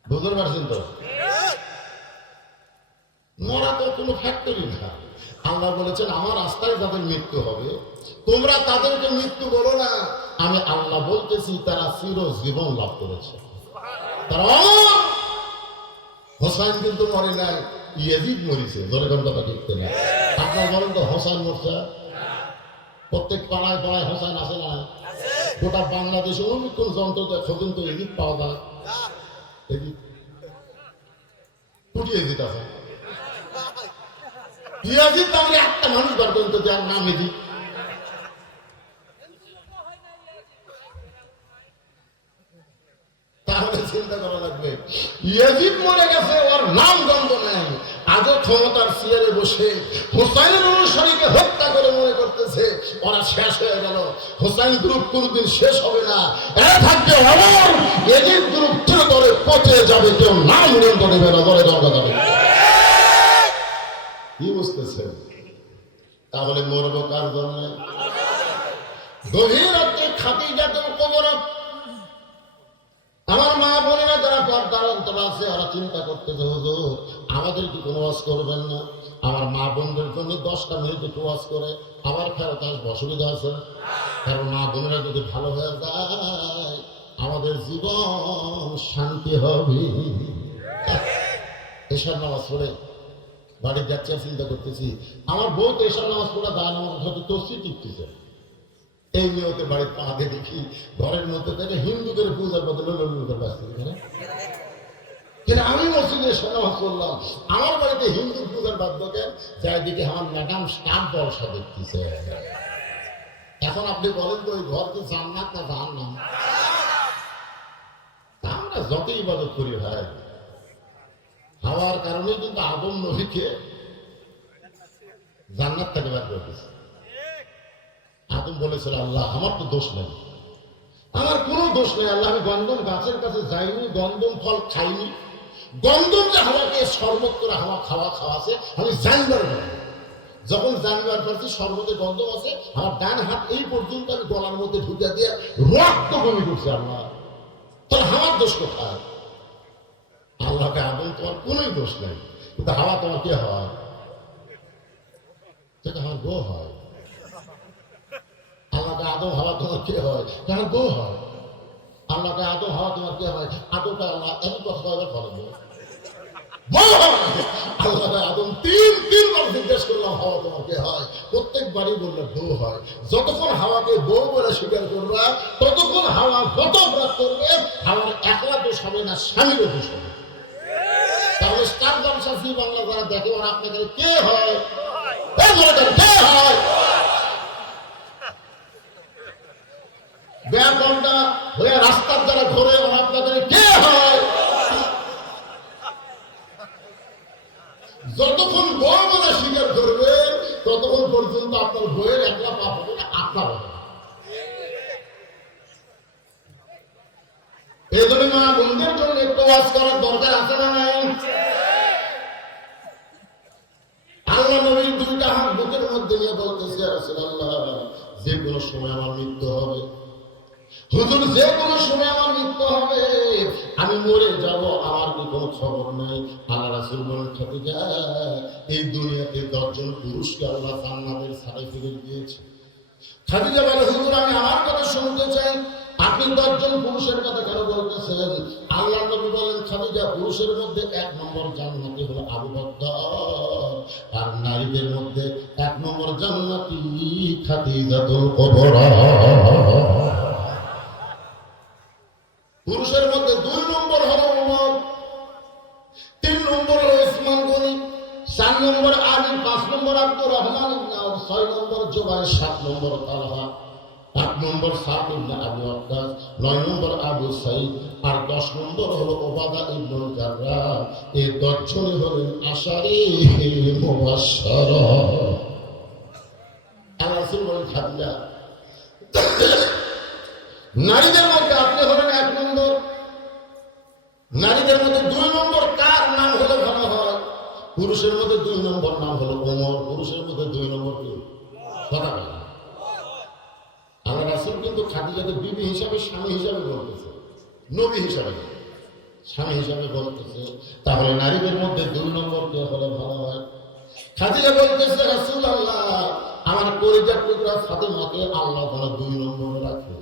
বুঝতে পারছেন তো? মরা তো কোনো ফ্যাক্টরি না। আল্লাহ বলেছেন আমার রাস্তায় যাদের মৃত্যু হবে তোমরা তাদেরকে মৃত্যু বলো না। আমি আল্লাহ বলতেছি তারা চিরজীবন লাভ করেছে। তারা হোসাইন কিন্তু মরে নাই, ইয়াজিদ মরিছে। জনগণ কথা দেখতে না। আপনার বলেন তো হোসাইন মরছে? প্রত্যেক পাড়ায় পাড়ায় হোসাইন আছে না? গোটা বাংলাদেশে অনেকক্ষণ যন্ত্র খোঁজেন তো এদিক পাওয়া যায়। এদিক কুটি এদিক আছে। ইয়াজিদ তাহলে একটা মানুষ বার করতে যার নাম এদিক। তাহলে চিন্তা করা লাগবে ইয়াজিদ মরে গেছে, ওর নাম গন্ধ নাই। আজও ক্ষমতার চেয়ারে বসে হোসাইনের অনুসারীকে হত্যা করে মনে করতেছে ওরা শেষ হয়ে গেল। হোসাইন গ্রুপ কোনদিন শেষ হবে না, এরা থাকবে অমর। ইয়াজিদ গ্রুপ চিরতরে পচে যাবে, কেউ নাম উড়ন্ত দেবে না। ধরে দরকার যাবে কি বুঝতেছে? তাহলে মরবো কার জন্য? গভীর রাত্রে খাদিজাতুল কুবরা আমার মা বোনেরা যারা পর্দার অন্তর আছে ওরা চিন্তা করতেছে হুজুর আমাদের কি কোনো ওয়াজ করবেন না? আমার মা বোনদের জন্য 10টা মিনিট একটু ওয়াজ করে আবার ফেরত আসবো, অসুবিধা আছে? কারণ মা বোনেরা যদি ভালো হয়ে যায় আমাদের জীবন শান্তি হবে। এশার নামাজ পড়ে বাড়ির যাচ্ছি চিন্তা করতেছি আমার বউ তো এশার নামাজ পড়ে দাঁড়ানোর সাথে তসি টিপতেছে। এই নিয়তে বাড়ির পা দিয়ে দেখি ঘরের মধ্যে থেকে হিন্দুদের পূজার বদলে লোকের বাঁচতে এখানে। কিন্তু আমি মসজিদে নামাজ পড়লাম, আমার বাড়িতে হিন্দু পূজার বাধ্য কেন? যাই দিকে আমার ম্যাডাম স্টাম্প বর্ষা দেখতেছে। এখন আপনি বলেন তো ওই ঘর কি জান্নাত না জাহান্নাম? আমরা যতই ইবাদত করি ভাই, হাওয়ার কারণে কিন্তু আদম নবীকে জান্নাত থেকে বের করে দিয়েছে। আদম বলেছিল আল্লাহ আমার তো দোষ নেই, আমার কোনো দোষ নেই আল্লাহ, আমি গন্ধম গাছের কাছে যাইনি, গন্ধম ফল খাইনি, গন্ধম যে হাওয়াকে শরবত করে হাওয়া খাওয়াছে আমি জানবার পারি। যখন জানবার পারছি শরবতে গন্ধম আছে, আমার ডান হাত এই পর্যন্ত আমি গলার মধ্যে ঢুকে দিয়ে রক্ত বমি করছি। আল্লাহ তাহলে আমার দোষ কোথায়? আল্লাহকে আদম তোমার কোনোই দোষ নেই, কিন্তু হাওয়া তোমার কে হয়? আমার গো হয়। আল্লাহকে আদম হাওয়া তোমার কে হয়? আমার গো হয়। আল্লাহকে আদম হাওয়া তোমার কে হয়? আদমটা আল্লাহ এমন কথা এবার বলেন আল্লাহকে আদম তিনবার জিজ্ঞেস করলাম হাওয়া তোমার কে হয়? প্রত্যেকবারই বললে বউ হয়। যতক্ষণ হাওয়াকে বউ বলে স্বীকার করবা ততক্ষণ হাওয়া যত অপরাধ করবে, হাওয়ার একলা দোষ হবে না, স্বামীরও দোষ হবে। তাহলে স্টার জলসা জি বাংলা যারা দেখে ওরা আপনাদের কে হয়? কে হয়? ব্যাপারটা হয়ে রাস্তার যারা ঘোরে ওরা আপনাদের কে হয়? যতক্ষণ বউ বলে স্বীকার করবে ততক্ষণ পর্যন্ত আপনার বইয়ের একলা পাপ হবে না, আপনার হবে। এই জন্য মা বোনদের জন্য একটু ওয়াজ করার দরকার আছে না নাই? আল্লাহ নবীর দুইটা হাত বুকের মধ্যে নিয়ে বলতেছে রাসূলুল্লাহ যে কোনো সময় আমার মৃত্যু হবে, হুজুর যে কোনো সময় আমার মৃত্যু হবে, আমি মরে যাব, আমার কি কোনো খবর নাই? আল্লাহ রাসূল বলেন খাদিজা এই দুনিয়াতে 10 জন পুরুষকে আল্লাহ জান্নাতের সার্টিফিকেট দিয়েছে। খাদিজা বলে হুজুর আমি আমার কথা শুনতে চাই, আপনি 10 জন পুরুষের কথা কেন বলতেছেন? আল্লাহ নবী বলেন খাদিজা পুরুষের মধ্যে 1 নম্বর জান্নাতি হলো আবু বকর, আর নারীদের মধ্যে 1 নম্বর জান্নাতি খাদিজাতুল কুবরা। পুরুষের মধ্যে 2 নম্বর হলো ওমর, 3 নম্বর হলো উসমান গনি, 4 নম্বর আলী, 5 নম্বর আব্দুর রহমান ইবনে আউফ, 6 নম্বর জুবাইর, 7 নম্বর তালহা, 8 নম্বর সাদ ইবনে আবু ওয়াক্কাস, 9 নম্বর আবু সাঈদ, আর 10 নম্বর হলো উবাদা ইবনে জাররাহ। এই 10 জন হলেন আশারি মুবাশশারা। আল্লাহ রাসূল বলেন খাদিজা নারীদের মধ্যে আপনি হলেন 1 নম্বর, নারীদের মধ্যে 2 নম্বর কার নাম হলে ভালো হয়? পুরুষের মধ্যে 2 নম্বর নাম হলো ওমর, পুরুষের মধ্যে 2 নম্বর কি? কথা বলেন। আল্লাহ রাসূল কিন্তু খাদিজাকে বিবি হিসাবে, স্বামী হিসাবে বলতেছে, নবী হিসাবে স্বামী হিসাবে বলতেছে। তাহলে নারীদের মধ্যে 2 নম্বর কে হলে ভালো হয়? খাদিজা বলতেছে রাসূলুল্লাহ আমার কলিজার টুকরা ফাতেমাকে আল্লাহ তাআলা 2 নম্বরে রাখে।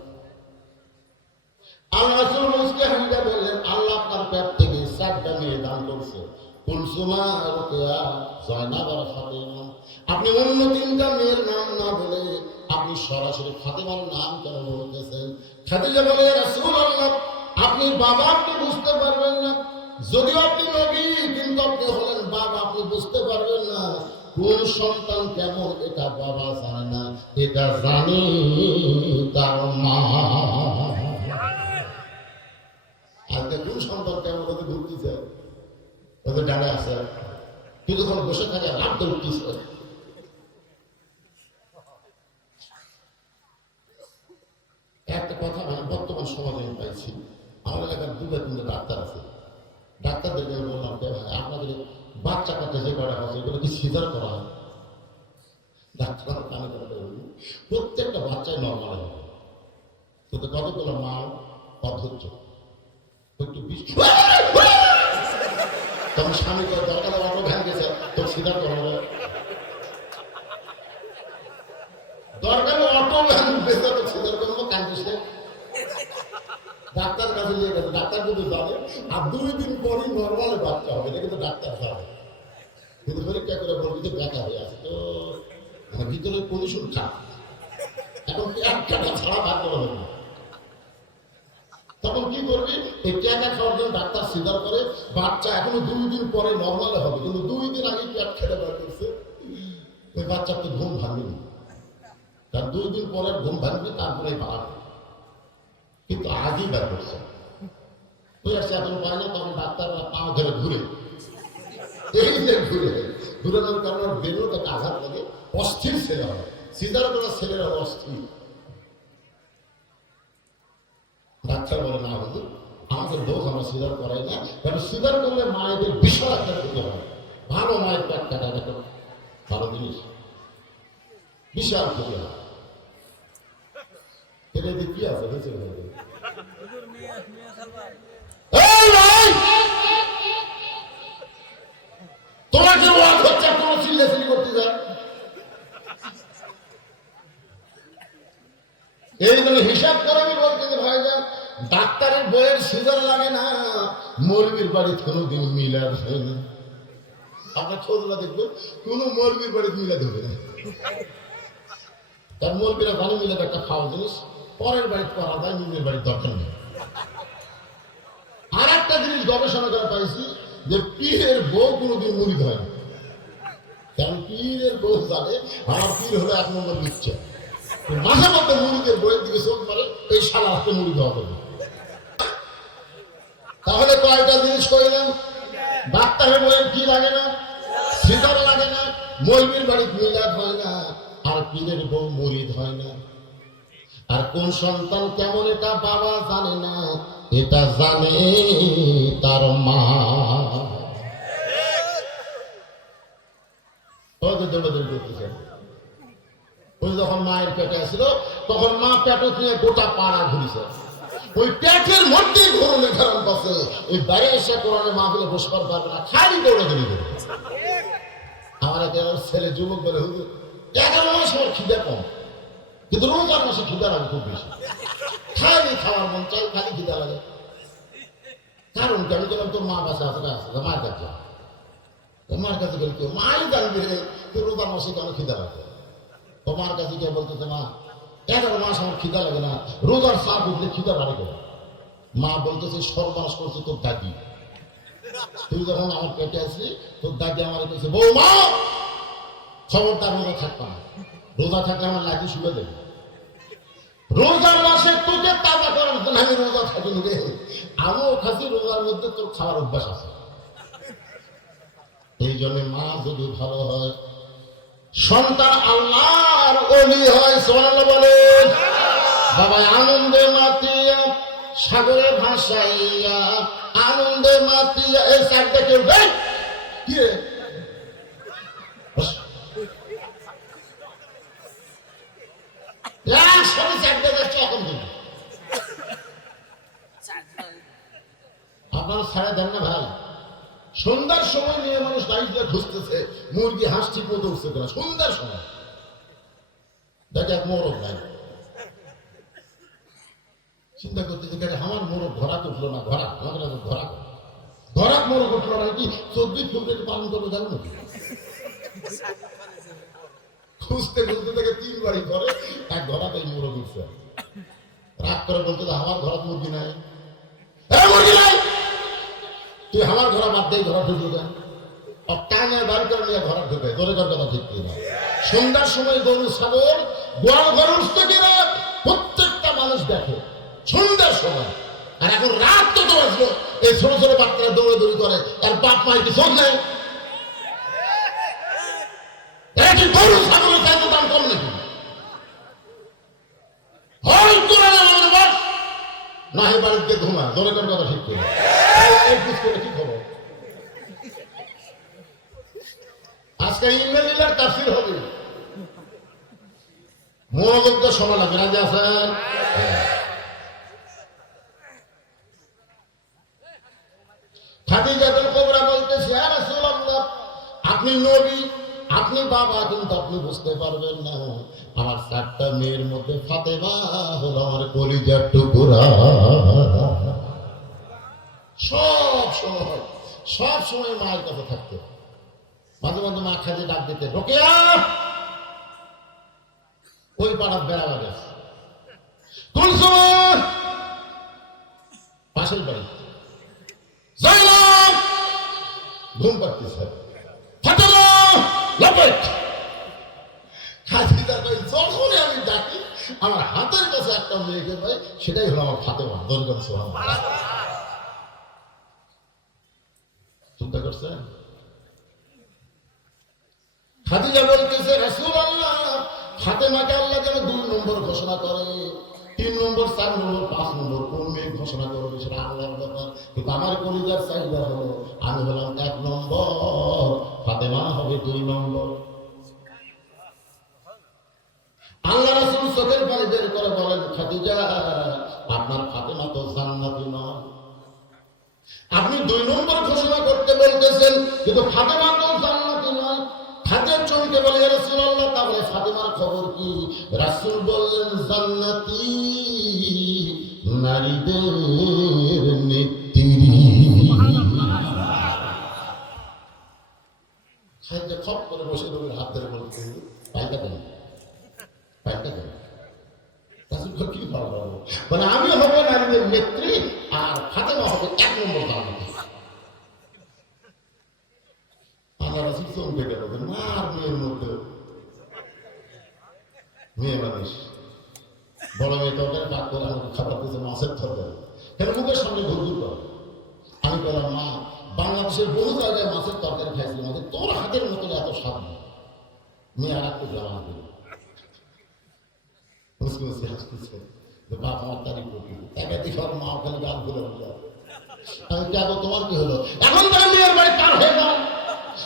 আল্লাহ রাসূল মুসকে হামিদা বললেন আল্লাহ আপনার পেট থেকে 4টা মেয়ে দান করছে, কুলসুমা, রুকিয়া, জয়নাব আর ফাতেমা। আপনি অন্য 3টা মেয়ের নাম না বলে আপনি সরাসরি ফাতেমার নাম কেন বলতেছেন? খাদিজা বলে রাসূলুল্লাহ আপনি বাবা, আপনি বুঝতে পারবেন না, যদিও আপনি নবী কিন্তু আপনি হলেন বাবা, আপনি বুঝতে পারবেন না কোন সন্তান কেমন এটা বাবা জানে না, এটা জানে তার মা। আজকে কোন সন্তান কেমন ওদের ঘুরতেছে, ওদের ডানে আছে, কিছুক্ষণ বসে থাকে রাখতে উঠতেছে। একটা কথা মানে বর্তমান সমাজে আমি পাইছি, আমার এলাকার 2-3টা ডাক্তার আছে, ডাক্তারদেরকে বললাম ভাই আপনাদের বাচ্চা কাচ্চা যে করা আছে এগুলো কি সিজার করা হয়? ডাক্তার কানে করে প্রত্যেকটা বাচ্চাই নর্মাল হবে, কিন্তু কতগুলো মা অধৈর্য, একটু তখন স্বামী দরকার অটো ভ্যান গেছে তো সিজার করা হবে, দরকার অটো ভ্যান গেছে তো সিজার করবো, কান্দিসে ডাক্তার কাছে নিয়ে গেছে, ডাক্তার কিন্তু জানে আর 2 দিন পরই নর্মালে বাচ্চা হবে, এটা কিন্তু ডাক্তার জানে, কিন্তু পরীক্ষা করে বলবি যে ব্যথা হয়ে আছে, তো ভিতরে পজিশন খারাপ, এখন এক টাকা ছাড়া ভাত করা হবে না। তখন কি করবি? এই টাকা খাওয়ার জন্য ডাক্তার সিজার করে, বাচ্চা এখনো 2 দিন পরে নর্মালে হবে, কিন্তু 2 দিন আগে পেট খেতে বার করছে, ওই বাচ্চাকে ঘুম ভাঙবে, কারণ 2 দিন পরে ঘুম ভাঙবে, তারপরে বাড়াবে, কিন্তু আগেই বার করছে। তুই আসছে এখন পায় না, তখন ডাক্তাররা পা ধরে ঘুরে, এই যে ঘুরানোর কারণে বেরোর একটা আঘাত লাগে, অস্থির ছেলে হয়, সিজার করা ছেলেরা অস্থির। ডাক্তার বলে না হুজুর, আমাদের দোষ, আমরা সিজার করাই না, কারণ সিজার করলে মায়েদের বিশাল একটা ক্ষতি হয়, ভালো মায়ের পেট কাটা একটা ভালো জিনিস, বিশাল ক্ষতি হয়। এটা কি আছে বেঁচে যাবে? তোমাকে ওয়াজ হচ্ছে, কোনো চিল্লাচিল্লি করতে যায়। এই জন্য হিসাব করে আমি বলতেছি ভাইজান, ডাক্তারের বইয়ের সিজার লাগে না, মৌলবীর বাড়িতে কোনোদিন মিলাদ হয় না। আপনার ছোটরা দেখবেন কোনো মৌলবীর বাড়িতে মিলাদ হবে না, তার মৌলবীরা জানে মিলাদ একটা খাওয়া জিনিস, পরের বাড়িতে করা যায়, নিজের বাড়ির দরকার নেই। আর একটা জিনিস গবেষণা করে পাইছি যে পীরের বউ কোনোদিন মুরিদ হয় না, কারণ পীরের বউ জানে আমার পীর হলো 1 নম্বর লুচ্চা, মাঝে মধ্যে মুরিদের বইয়ের দিকে চোখ মারে, এই শালা হাতে মুরিদ হওয়া যাবে। তাহলে কয়টা জিনিস কইলাম? ডাক্তারের বইয়ের কি লাগে না, সিজার লাগে না, মৌলবীর বাড়িতে মিলাদ হয় না, আর পীরের বউ মুরিদ হয় না। আর কোন সন্তান কেমন এটা বাবা জানে না, এটা জানে তার মা। ওই যখন মায়ের পেটে আসছিল, তখন মা পেটে নিয়ে গোটা পাড়া ঘুরিছে, ওই পেটের মধ্যেই ঘুরনে ধারণ করছে, ওই বাইরে এসে কোরআনে মাহফিলে বসবার পারবে না, খালি দৌড়ে দৌড়ি করে। আমার একটা ছেলে যুবক বলে, হুজুর 11 মাস আমার খিদে কম, কিন্তু রোজার মাসে খিদা লাগে খুব বেশি, খালি খাওয়ার মন চাই, খালি খিদা লাগে। কারণ আমি বললাম তোর মা বাসা আছে, মায়ের কাছে, মার কাছে গেলে কেউ মাই জানবে তোর রোজার মাসে কেন খিদা লাগে। তো মার কাছে গিয়ে বলতেছে, মা 11 মাস আমার খিদা লাগে না, রোজার সাপ উঠলে খিদা বাড়ে করে। মা বলতেছে সর্বনাশ করছে তোর দাদি, তুই যখন আমার পেটে আসলি তোর দাদি আমার কাছে, বৌমা খবরদার রোজা থাকবা না, রোজা থাকলে আমার লাঠি শুয়ে দেবে, রোজার মাসে তোকে তাজা করার জন্য আমি রোজা থাকি রে, আমিও খাচ্ছি, রোজার মধ্যে তোর খাওয়ার অভ্যাস আছে। এই জন্য মা যদি ভালো হয়, সন্তান আল্লাহর ওলি হয়, সুবহানাল্লাহ বলেন। বাবা আনন্দে মাতিয়া সাগরে ভাসাইয়া, আনন্দে মাতিয়া, এই সাইডটা কেউ দেয় কি রে, আপনারা ছাড়া দেন না ভাই। সন্ধ্যার সময় নিয়ে মানুষ দাঁড়িয়ে খুঁজতেছে মুরগি হাঁস ঠিক মতো উঠছে কিনা, সন্ধ্যার সময় দেখে এক মোরগ নাই, চিন্তা করতেছে আমার মোরগ ধরা উঠলো না, ধরা আমাকে ধরা ধরা মোরগ উঠলো না, কি 14 ফেব্রুয়ারি পালন করবে জানো নাকি? খুঁজতে খুঁজতে থেকে 3 বাড়ি পরে এক ঘরাতে মোরগ উঠছে, রাগ করে বলতে আমার ঘর মুরগি নাই, মুরগি নাই, তুই আমার ঘোড়া বাদ দিয়ে ঘোড়া ঢুকে দেন, টানে বার করে নিয়ে ঘোড়া ঢুকে, তোরে কথা ঠিক কিনা? সন্ধ্যার সময় গরু ছাগল গোয়াল ঘর উঠতে কিনা প্রত্যেকটা মানুষ দেখে সন্ধ্যার সময়। আর এখন রাত কত বাজলো, এই ছোট ছোট বাচ্চারা দৌড়ে দৌড়ি করে, আর বাপ মায়ের কি চোখ নেই? গরু ছাগলের চাইতে দাম কম নাকি? হয় কোরআনে আমাদের বাস না হয় বাড়িতে ঘুমা, দৌড়ে কথা ঠিক কিনা? কি খবর? আজকে ইন্দ্রনীলার তাফসীর হবে, মনোযোগ তো শোনা লাগবে, রাজি আছেন? খাদিজাতুল কুবরা বলতেছে, ইয়া রাসূলুল্লাহ, আপনি নবী, আপনি বাবা, কিন্তু আপনি বুঝতে পারবেন না, আমার 4টা মেয়ের মধ্যে ফাতেমা হলো আমার কলিজার টুকরা। সব সময় মায়ের কাছে থাকতে, মাঝে মাঝে মা খাজে ডাক দিতে, রোকেয়া ওই পাড়ার বেড়া গেছে কুলসুম পাশের বাড়ি জয়নাব ঘুম পাড়তেছে ফাটালো লপেট খাদিজা কই যখনই আমি ডাকি আমার হাতের কাছে একটা মেয়েকে পাই সেটাই হলো আমার ফাতেমা দরকার সুবহানাল্লাহ চিন্তা করছেন খাদিজা বলতেছে রাসূলুল্লাহ ফাতেমাকে আল্লাহ যেন 2 নম্বর ঘোষণা করে 3 নম্বর 4 নম্বর 5 নম্বর কোন মেয়ে ঘোষণা করবে সেটা আল্লাহর ব্যাপার কিন্তু আমার কলিজার চাহিদা হলো আমি হলাম 1 নম্বর ফাতেমা হবে 2 নম্বর আল্লাহ রাসূল চোখের পানি বের করে বলেন খাদিজা আপনার ফাতেমা তো জান্নাতি নয় আপনি 2 নম্বর ঘোষণা করতে বলতেছেন কিন্তু ফাতেমা তো জান্নাতি নয় খাদিজা চমকে বলে ইয়া রাসূলুল্লাহ তাহলে ফাতেমার খবর কি রাসূল বললেন জান্নাতি নারীদের নেত্রী খাদিজা খপ করে বসে রইল হাত ধরে বলতে পাইটা কেন মানে আমি হবো নারীদের নেত্রী আর ফাতেমা হবে 1 নম্বর জান্নাতি আল্লাহ রাসূল চমকে গেল মার মেয়ের মধ্যে মেয়ে মানুষ বড় মেয়ে তরকারি পাক করে আমাকে খাবার দিয়েছে মাছের তরকারি কেন মুখের সামনে ঘুরঘুর করে আমি বললাম মা বাংলাদেশের বহু জায়গায় মাছের তরকারি খাইছিলাম আমাদের তোর হাতের মতো এত স্বাদ নেই মেয়ে আর একটু গ্রাম দিল হাসতেছে বাপ আমার তারিখ একাধিক মা ওখানে গান করে আমি যাবো তোমার কি হলো এখন তার মেয়ের বাড়ি পার হয়ে যাও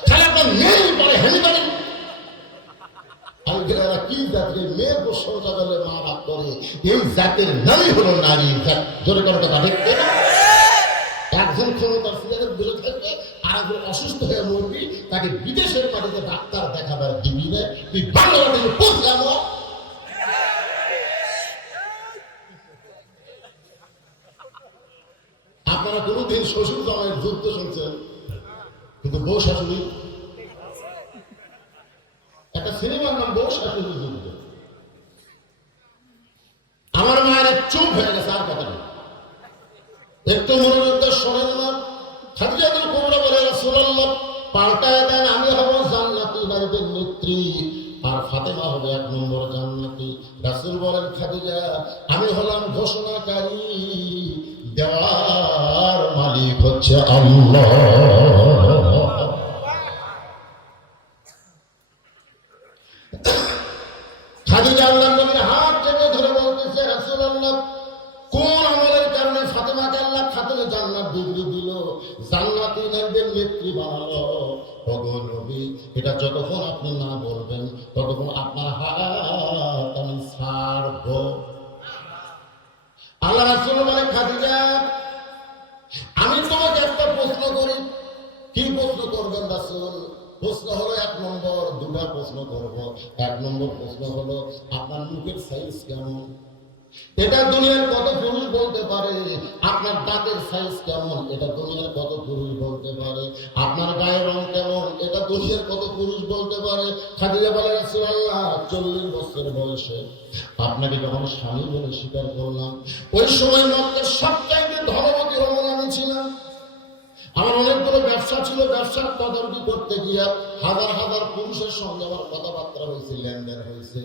তাহলে আপনার মেয়ের বাড়ি হেমি বাড়ি আমি এরা কি জাতির মেয়ের প্রশংসা করলে মা বাপ করে এই জাতির নামই হলো নারী জোরে করে কথা দেখতে একজন ক্ষমতার সিলেটের বসে থাকবে আর একজন অসুস্থ হয়ে মরবি তাকে বিদেশের মাটিতে ডাক্তার দেখাবার দিবি না তুই বাংলাদেশে পৌঁছে যাবো আপনারা কোনদিন শ্বশুর জামাইয়ের যুদ্ধ শুনছেন কিন্তু বউ শাশুড়ি একটা সিনেমার নাম বউ শাশুড়ি যুদ্ধ আমার মায়ের চুপ হয়ে গেছে আর কথা নেই একটু মনোযোগ শোনেন না খাদিজা কুবরা বলে রাসূলুল্লাহ পাল্টায় দেন আমি হব জান্নাতি নারীদের নেত্রী আর ফাতেমা হবে 1 নম্বর জান্নাতি রাসূল বলেন খাদিজা আমি হলাম ঘোষণাকারী দেওয়ার মালিক হচ্ছে আল্লাহ খাদিজা আল্লাহর নবীর হাত চেপে ধরে বলতেছে রাসূলুল্লাহ কোন আমলের কারণে ফাতেমাকে আল্লাহ খাতুনে জান্নাত ডিগ্রি দিল জান্নাতি নারীদের নেত্রী বানালো ওগো নবী এটা যতক্ষণ আপনি না বলবেন ততক্ষণ আপনার হাত আমি ছাড়বো আল্লাহ রাসূল বলে খাদিজা আমি তোমাকে একটা প্রশ্ন করি কি প্রশ্ন করবেন রাসূল প্রশ্ন হলো 1 নম্বর 2টা প্রশ্ন করব 1 নম্বর প্রশ্ন হলো আপনার মুখের সাইজ কেমন এটা দুনিয়ার কত পুরুষ বলতে পারে আপনার দাঁতের সাইজ কেমন এটা দুনিয়ার কত পুরুষ বলতে পারে আপনার গায়ের রং কেমন এটা দুনিয়ার কত পুরুষ বলতে পারে খাদিজা বলে রাসূলুল্লাহ 40 বছর বয়সে আপনাকে যখন স্বামী বলে স্বীকার করলাম ওই সময় মক্কার সবচাইতে ধনবতী রমণী আমি ছিলাম আমার অনেকগুলো ব্যবসা ছিল ব্যবসার তদারকি করতে গিয়া হাজার হাজার পুরুষের সঙ্গে আমার কথাবার্তা হয়েছে লেনদেন হয়েছে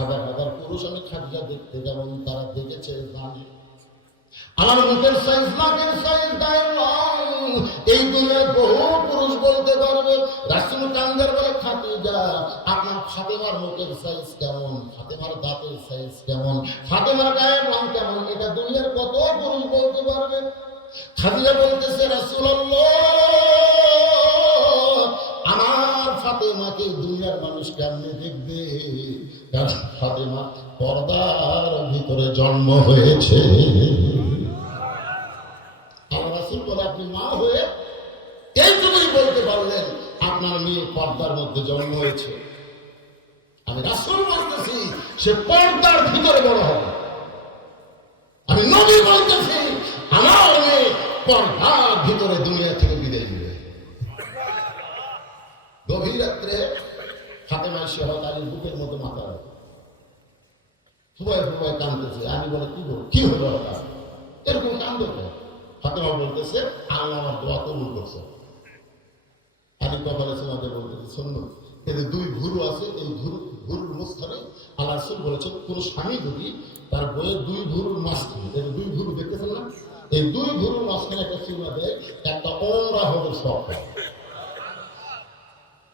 হাজার হাজার পুরুষ আমি খাদিজা দেখতে যেমন তারা দেখেছে জানে আমার মুখের সাইজ নাকের সাইজ গায়ের রং এই দুনিয়ার বহু পুরুষ বলতে পারবে রাসূল কান্দার বলে খাদিজা আপনার ফাতেমার মুখের সাইজ কেমন ফাতেমার দাঁতের সাইজ কেমন ফাতেমার গায়ের রং কেমন এটা দুনিয়ার কত পুরুষ বলতে পারবে খাদিজা বলতেছে রাসূলুল্লাহ আমার ফাতেমাকে দুনিয়ার মানুষ কেমনে দেখবে কারণ ফাতেমা পর্দার ভিতরে জন্ম হয়েছে আল্লাহ রাসূল বলে আপনি মা হয়ে এইটুকুই বলতে পারলেন আপনার মেয়ে পর্দার মধ্যে জন্ম হয়েছে আমি রাসূল বলতেছি সে পর্দার ভিতরে বড় হবে আমি নবী বলতেছি আমার মেয়ে পর্দার ভিতরে দুনিয়া থেকে বিদায় নেবে গভীর রাত্রে ফাতেমা এসে হঠাৎ বুকের মধ্যে মাথা রাখে ফুপায় ফুপায় কাঁদতেছে। আমি বলে কি হলো হঠাৎ এরকম কান্দ কেন? ফাতেমা বলতেছে আল্লাহ আমার দোয়া কবুল করছে। আমি কপালে সমাজে বলতেছি শুনুন, এদের দুই ভুরু আছে, এই ভুরুর মাঝখানে আল্লাহ রাসূল বলেছেন কোন স্বামী যদি তার বইয়ের দুই ভুরুর মাঝখানে, এই দুই ভুরু দেখতেছেন না, এই দুই ভুরুর মাঝখানে একটা চিহ্ন দেয়, একটা ওমরা হজের সব পায়।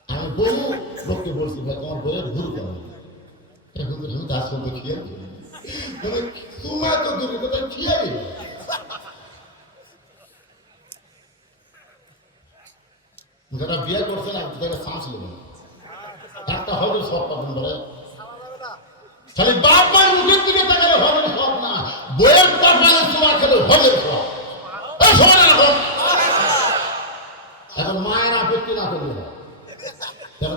আমি বহু লোককে বলছি ভাই তোমার বইয়ের ভুরু কেমন, এখন আমি কাজ করতে খেয়াল করি মানে তোমার তো দূরে কোথায় খেয়ালই। যারা বিয়ে করছেন আপনাদের চান্স ছিল না, একটা হজের সব পাবেন বলে খালি বাপ মায়ের মুখের দিকে তাকালে হজের সব না, বইয়ের কপালে চুমা খেলে হজের সব। এখন মায়ের আপত্তি না করবে না,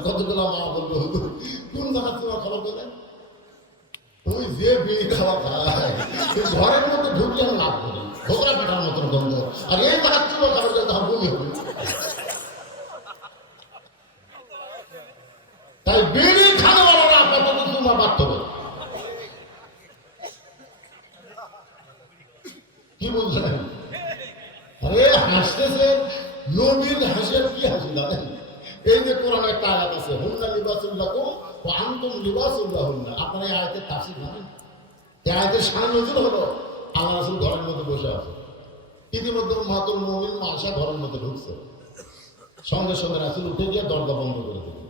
কতগুলো মা বলবে কোন জায়গা চুমা খাওয়া বলে ওই যে বিড়ি খাওয়া খায় ঘরের মধ্যে ঢুকলে আমি লাভ করি ঢোকরা পেটার মতন গন্ধ, আর এই জায়গা চুমা খাওয়ার জন্য তার বমি হবে। তাই বিড়ি খাওয়ানোরা আপনার চুমা বাড়তে হবে। কি বলছেন? আরে হাসতেছে, নবীর হাসির কি হাসি জানেন? এই যে কোরআনে একটা আয়াত আছে হুন্না লিবাসুল লাকুম ওয়া আনতুম লিবাসুল লাহুন্না, আপনারা এই আয়াতের তাফসীর জানেন? এই আয়াতের শান নজুল হলো আল্লাহ রাসূল ঘরের মধ্যে বসে আছে, ইতিমধ্যে উম্মাতুল মুমিন আয়েশা ঘরের মধ্যে ঢুকছে, সঙ্গে সঙ্গে রাসূল উঠে গিয়ে দরজা বন্ধ করে দিলেন।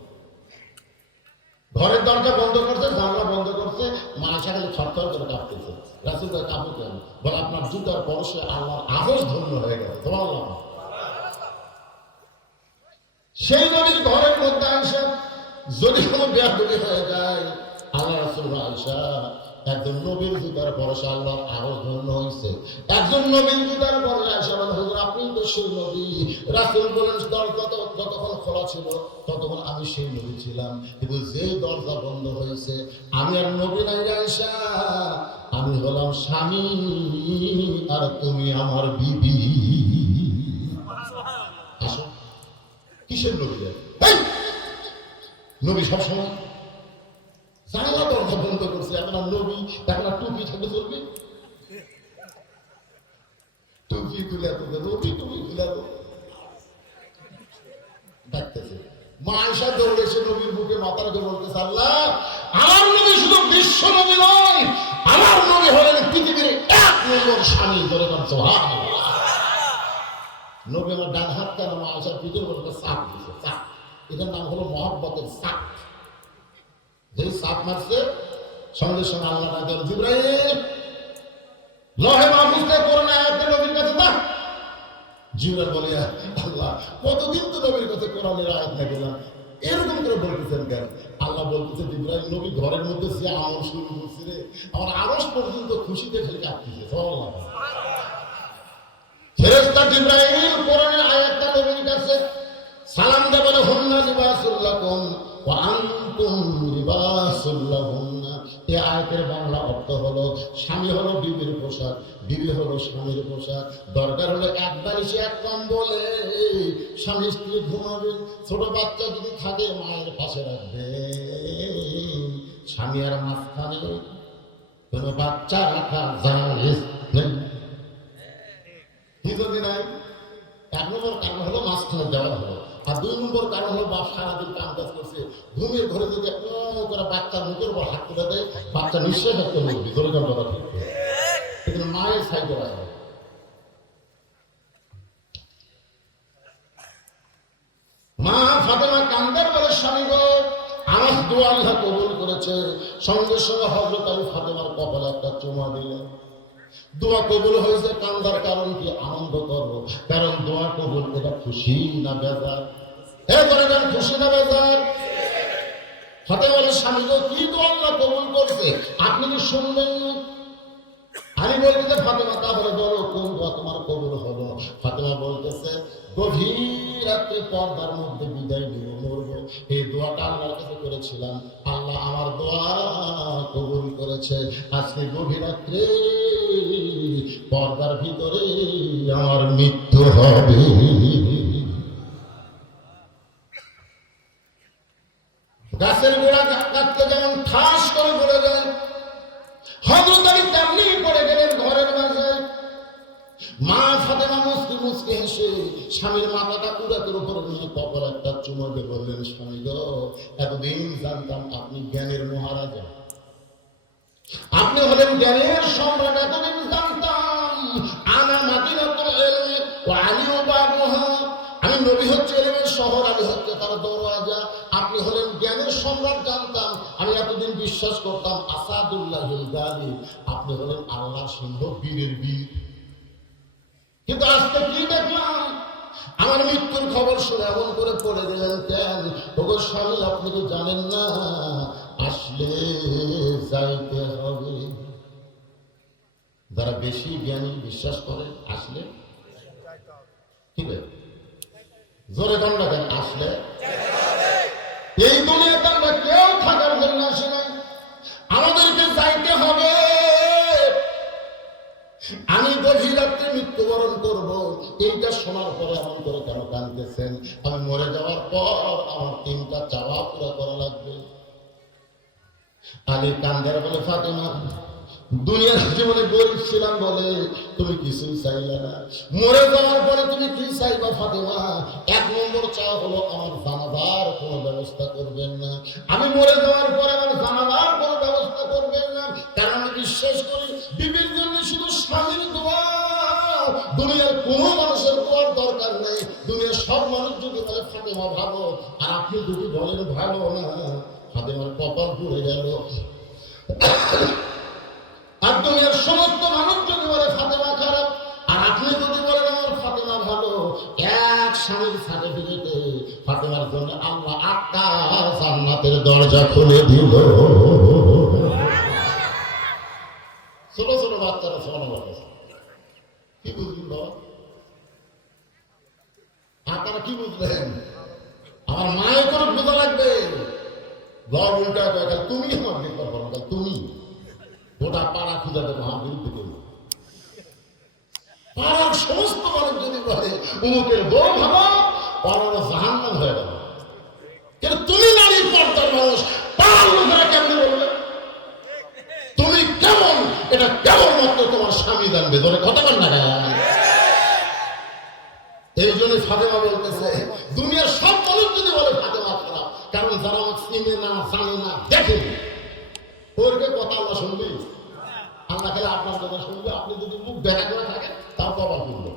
ঘরের দরজা বন্ধ করছে, জানলা বন্ধ করছে, আয়েশা খালি থরথর করে কাঁপতেছে। রাসূল কয় কাঁপো কেন? বলে আপনার জুতার পরশে আল্লাহর আহজ ধন্য হয়ে গেছে। সুবহানাল্লাহ। সেই নবীর ঘরের মধ্যে আয়েশা যদি কোনো বেয়াদবি হয়ে যায়, আল্লাহ রাসূল আয়েশা একজন নবীর জুতার পরশে আল্লাহর আহজ ধন্য হয়েছে, একজন নবীর জুতার পরশে আয়েশা বলেন হুজুর আপনি তো সেই নবী। রাসূল বলেন দরজা যতক্ষণ খোলা ছিল ততক্ষণ আমি সেই নবী ছিলাম, কিন্তু যেই দরজা বন্ধ হয়েছে আমি আর নবী নাই আয়েশা, আমি হলাম স্বামী আর তুমি আমার বিবি। আসো কিসের নবী? নবী সবসময় জানলা দরজা বন্ধ করছে, আপনার নবী আপনার টুপি থাকলে চলবে? টুপি তুলে তো নবী টুপি তুলে তো ডাকতেছে। মা আয়েশা দৌড়ে এসে নবীর বুকে মাথা রেখে বলতেছে আল্লাহ আমার নবী শুধু বিশ্ব নবী নয়, আমার নবী হলেন পৃথিবীর এক নম্বর স্বামী। ধরে নাম সুবহানাল্লাহ। নবী আমার ডান হাত কেন মা আয়েশার পিঠের উপরে চাপ দিয়েছে, চাপ, এটার নাম হলো মহব্বতের চাপ। যেই চাপ মারছে সঙ্গে সঙ্গে আল্লাহ ডাকেন জিবরাইল লহে মাহফুজ থেকে কোরআন আয়াত নবীর কাছে না। জিবরাইল বলে আল্লাহ কতদিন তো নবীর কাছে কোরআনের আয়াত না গেলাম, এরকম করে বলতেছেন কেন? আল্লাহ বলতেছে জিবরাইল নবী ঘরের মধ্যে সে আমল শুরু করছে রে, আমার আরশ পর্যন্ত খুশিতে খালি কাঁপতেছে। সুবহানাল্লাহ। ফেরেশতা জিবরাইল কোরআনের আয়াতটা নবীর কাছে সালাম দিয়ে বলে হুন্না লিবাসুল লাকুম ওয়া আনতুম লিবাসুল লাহুন্না। এই আয়াতের বাংলা অর্থ হলো স্বামী হলো বিবির পোশাক, বিবি হলো স্বামীর পোশাক। দরকার হলো এক বালিশে এক কম্বলে স্বামী স্ত্রী ঘুমাবে, ছোট বাচ্চা যদি থাকে মায়ের পাশে রাখবে, স্বামী আর মাঝখানে কোনো বাচ্চা রাখা জায়েজ নেই। কি যদি নাই? এক নম্বর কারণ হলো মাঝখানে দেওয়া হলো, আর দুই নম্বর কারণ হলো বাপ সারাদিন কাম কাজ করছে, ঘুমের ঘরে যদি করে বাচ্চার মুখের উপর হাত তুলে দেয়, বাচ্চা নিশ্চয় একটা মুরগি ধরে দেওয়ার কথা ঠিক, কিন্তু মায়ের সাইডে রাখা। মা ফাতেমা কান্দার বলে স্বামী গো আমার দোয়া আল্লাহ কবুল করেছে। সঙ্গে সঙ্গে হযরত আলী ফাতেমার কপালে একটা চুমা দিলেন। দোয়া কবুল হয়েছে, কান্দার কারণ কি? আনন্দ করবো, কারণ দোয়া কবুল। এটা খুশি না বেজার? খুশি না বেজার? ফাতেমা বলে স্বামী গো কি দোয়া আল্লাহ কবুল করছে আপনি কি শুনবেন না? আমি বলতেছে ফাতেমা তারপরে বলো কোন দোয়া তোমার কবুল হলো? ফাতেমা বলতেছে গভীর রাতে পর্দার মধ্যে বিদায় নিব, মরবো, এই দোয়াটা আল্লাহর কাছে করেছিলাম, আল্লাহ আমার দোয়া কবুল করেছে। আজকে গভীর রাত্রে পর্দার ভিতরে আমার মৃত্যু হবে। গাছের গোড়া কাটতে যেমন ঠাস করে পড়ে যায়, মা ফাতেমা মুস্কি মুস্কি হেসে স্বামীর মাথাটা উড়াতের উপরে নিয়ে কপাল একটা চুমো দিয়ে বললেন, স্বামী গো, এতদিন জানতাম আপনি জ্ঞানের মহারাজা, আপনি হলেন জ্ঞানের সম্রাট, এতদিন জানতাম। আনা মাদিনাতুল ইলম ওয়া আলিউ বাবুহা, আমি নবী হচ্ছে ইলমের শহর, আমি হচ্ছে তার দরওয়াজা। আপনি হলেন জ্ঞানের সম্রাট জানতাম, আমি এতদিন বিশ্বাস করতাম আসাদুল্লাহিল গালিব, আপনি হলেন আল্লাহর সিংহ, বীরের বীর। কিন্তু আজকে কি দেখলাম, আমার মৃত্যুর খবর শুনে এমন করে পড়ে গেলেন কেন? ওগো স্বামী, আপনি তো জানেন না আসলে যাইতে হবে। যারা বেশি জ্ঞানী বিশ্বাস করে আসলে, ঠিক আছে, জোরে কন্যা কেন আসলে, এই দুনিয়াতে আমরা কেউ থাকার জন্য আসি না, আমাদেরকে যাইতে হবে। আমি গভীর রাত্রে মৃত্যুবরণ করবো, এইটা শোনার পরে এমন করে কেন কাঁদতেছেন? আমি মরে যাওয়ার পর আমার 3টা চাওয়া পুরো করা লাগবে। আলী কান্দার বলে, ফাতেমা, দুনিয়ার জীবনে গরিব ছিলাম বলে তুমি কিছুই চাইলে না, মরে যাওয়ার পরে তুমি কি চাইবা ফাতেমা? 1 নম্বর চাওয়া হলো আমার জানাজার কোনো ব্যবস্থা করবেন না। আমি মরে যাওয়ার পরে আমার জানাজার কোনো ব্যবস্থা করবেন না, কারণ আমি বিশ্বাস করি বিবির জন্য শুধু স্বামীর দোয়া, দুনিয়ার কোনো মানুষের দোয়ার দরকার নেই। দুনিয়ার সব মানুষ যদি বলে ফাতেমা ভালো, আর আপনি যদি বলেন ভালো না, ফাতেমার কপাল পুড়ে গেল। আর দুনিয়ার সমস্ত মানুষ যদি বলে ফাতেমা খারাপ, আর আপনি যদি বলেন আমার ফাতেমা ভালো, এক স্বামীর সার্টিফিকেটে ফাতেমার জন্য আল্লাহ 8টা জান্নাতের দরজা খুলে দিল। ছোট ছোট বাচ্চারা শোনো বাচ্চা, কি বুঝলেন বাবা? আপনারা কি বুঝলেন? আমার মায়ের করে বোঝা লাগবে। লব উল্টা তুমি আমার বিপদ করো, তুমি গোটা পাড়া খুঁজে দেবো আমার বিরুদ্ধে করবো। পাড়ার সমস্ত মানুষ যদি বলে উমুকের বউ ভালো, পাড়ার জাহান্নাম হয়ে গেল। কিন্তু তুমি নারী পর্দার মানুষ, পাড়ার লোকেরা কেমনি বলবে? তুমি কেমন, এটা কেবলমাত্র তোমার স্বামী জানবে। ধরে কথা বল না। এই জন্য ফাতেমা বলতেছে, দুনিয়ার সব মানুষ যদি বলে ফাতেমা খারাপ, কারণ যারা আমাকে চিনে না, জানে না, দেখে, ওরকে কথা আল্লাহ শুনবি? আল্লাহ খেলে আপনার কথা শুনবে। আপনি যদি মুখ দেখা করে থাকেন তাও কবার করবে।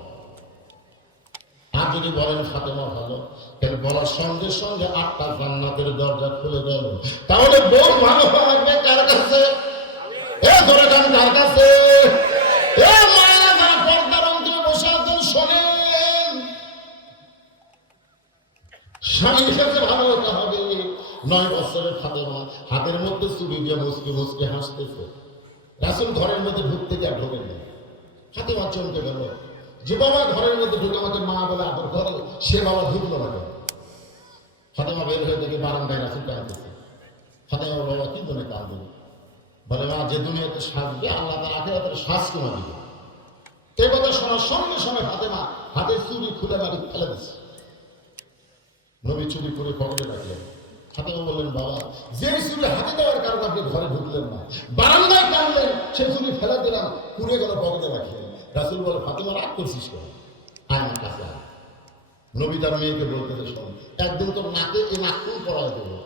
আর যদি বলেন ফাতেমা ভালো, তাহলে বলার সঙ্গে সঙ্গে 8টা জান্নাতের দরজা খুলে গেল। তাহলে বউ ভালো হওয়া লাগবে কার কাছে? এ ধরে যান কার কাছে? এ মায়েরা যারা পর্দার অন্তরে বসে আছেন শোনেন, স্বামীর কাছে ভালো হতে হবে। 9 বছরের ফাতেমা হাতের মধ্যে চুরি দিয়ে মুসকে মুসকে হাসতেছে। রাসূল ঘরের মধ্যে ঢুকতে গিয়ে ঢোকেন না। ফাতেমা চমকে গেল যে বাবা ঘরের মধ্যে ঢুকে আমাকে মা বলে আদর করে, সে বাবা ঢুকলো না কেন? ফাতেমা বের হয়ে দেখে বারান্দায় রাসূল কাঁদতেছে। ফাতেমা বাবা কি জন্য কাঁদবে? বলে, মা, যে দুনিয়াতে সাজবে আল্লাহ তার আখিরাতের শ্বাস কমা দিবে। এই কথা শোনার সঙ্গে সঙ্গে ফাতেমা হাতের চুরি খুলে বাড়ি ফেলে দিচ্ছে। নবী চুরি করে পকেটে রাখলেন। ফাতেমা বললেন, বাবা, যে চুরি হাতে দেওয়ার কারণে আপনি ঘরে ঢুকলেন না, বারান্দায় কাঁদলেন, সে চুরি ফেলে দিলাম, পুড়ে গেল, পকেটে রাখলেন। রাসূল বলে, ফাতেমা রাগ করছিস কেন? আয় আমার কাছে আয়। নবী তার মেয়েকে বলতেছে, শোন, একদিন তোর নাকে এই নাকফুল পরায় দেবো,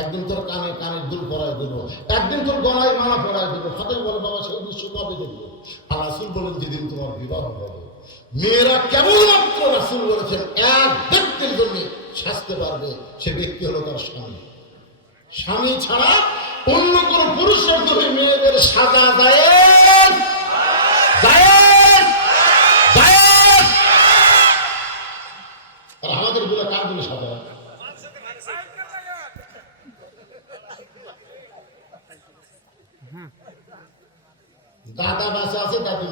একদিন তোর কানে কানের দুল পরায় দেবো, একদিন তোর গলায় মালা পরায় দেবো। ফাতেমা বলে, বাবা, সেই দৃশ্য কবে দেখবো? আর রাসূল বলেন, যেদিন তোমার বিবাহ হবে। মেয়েরা কেবলমাত্র রাসূল বলেছেন এক ব্যক্তির জন্য সাজতে পারবে, সে ব্যক্তি হলো তার স্বামী। স্বামী ছাড়া অন্য কোন পুরুষের জন্য মেয়েদের সাজা জায়েজ, জায়েজ, জায়েজ। আর আমাদের বলে কার জন্য সাজা? দাদা বাসা আছে, দাদু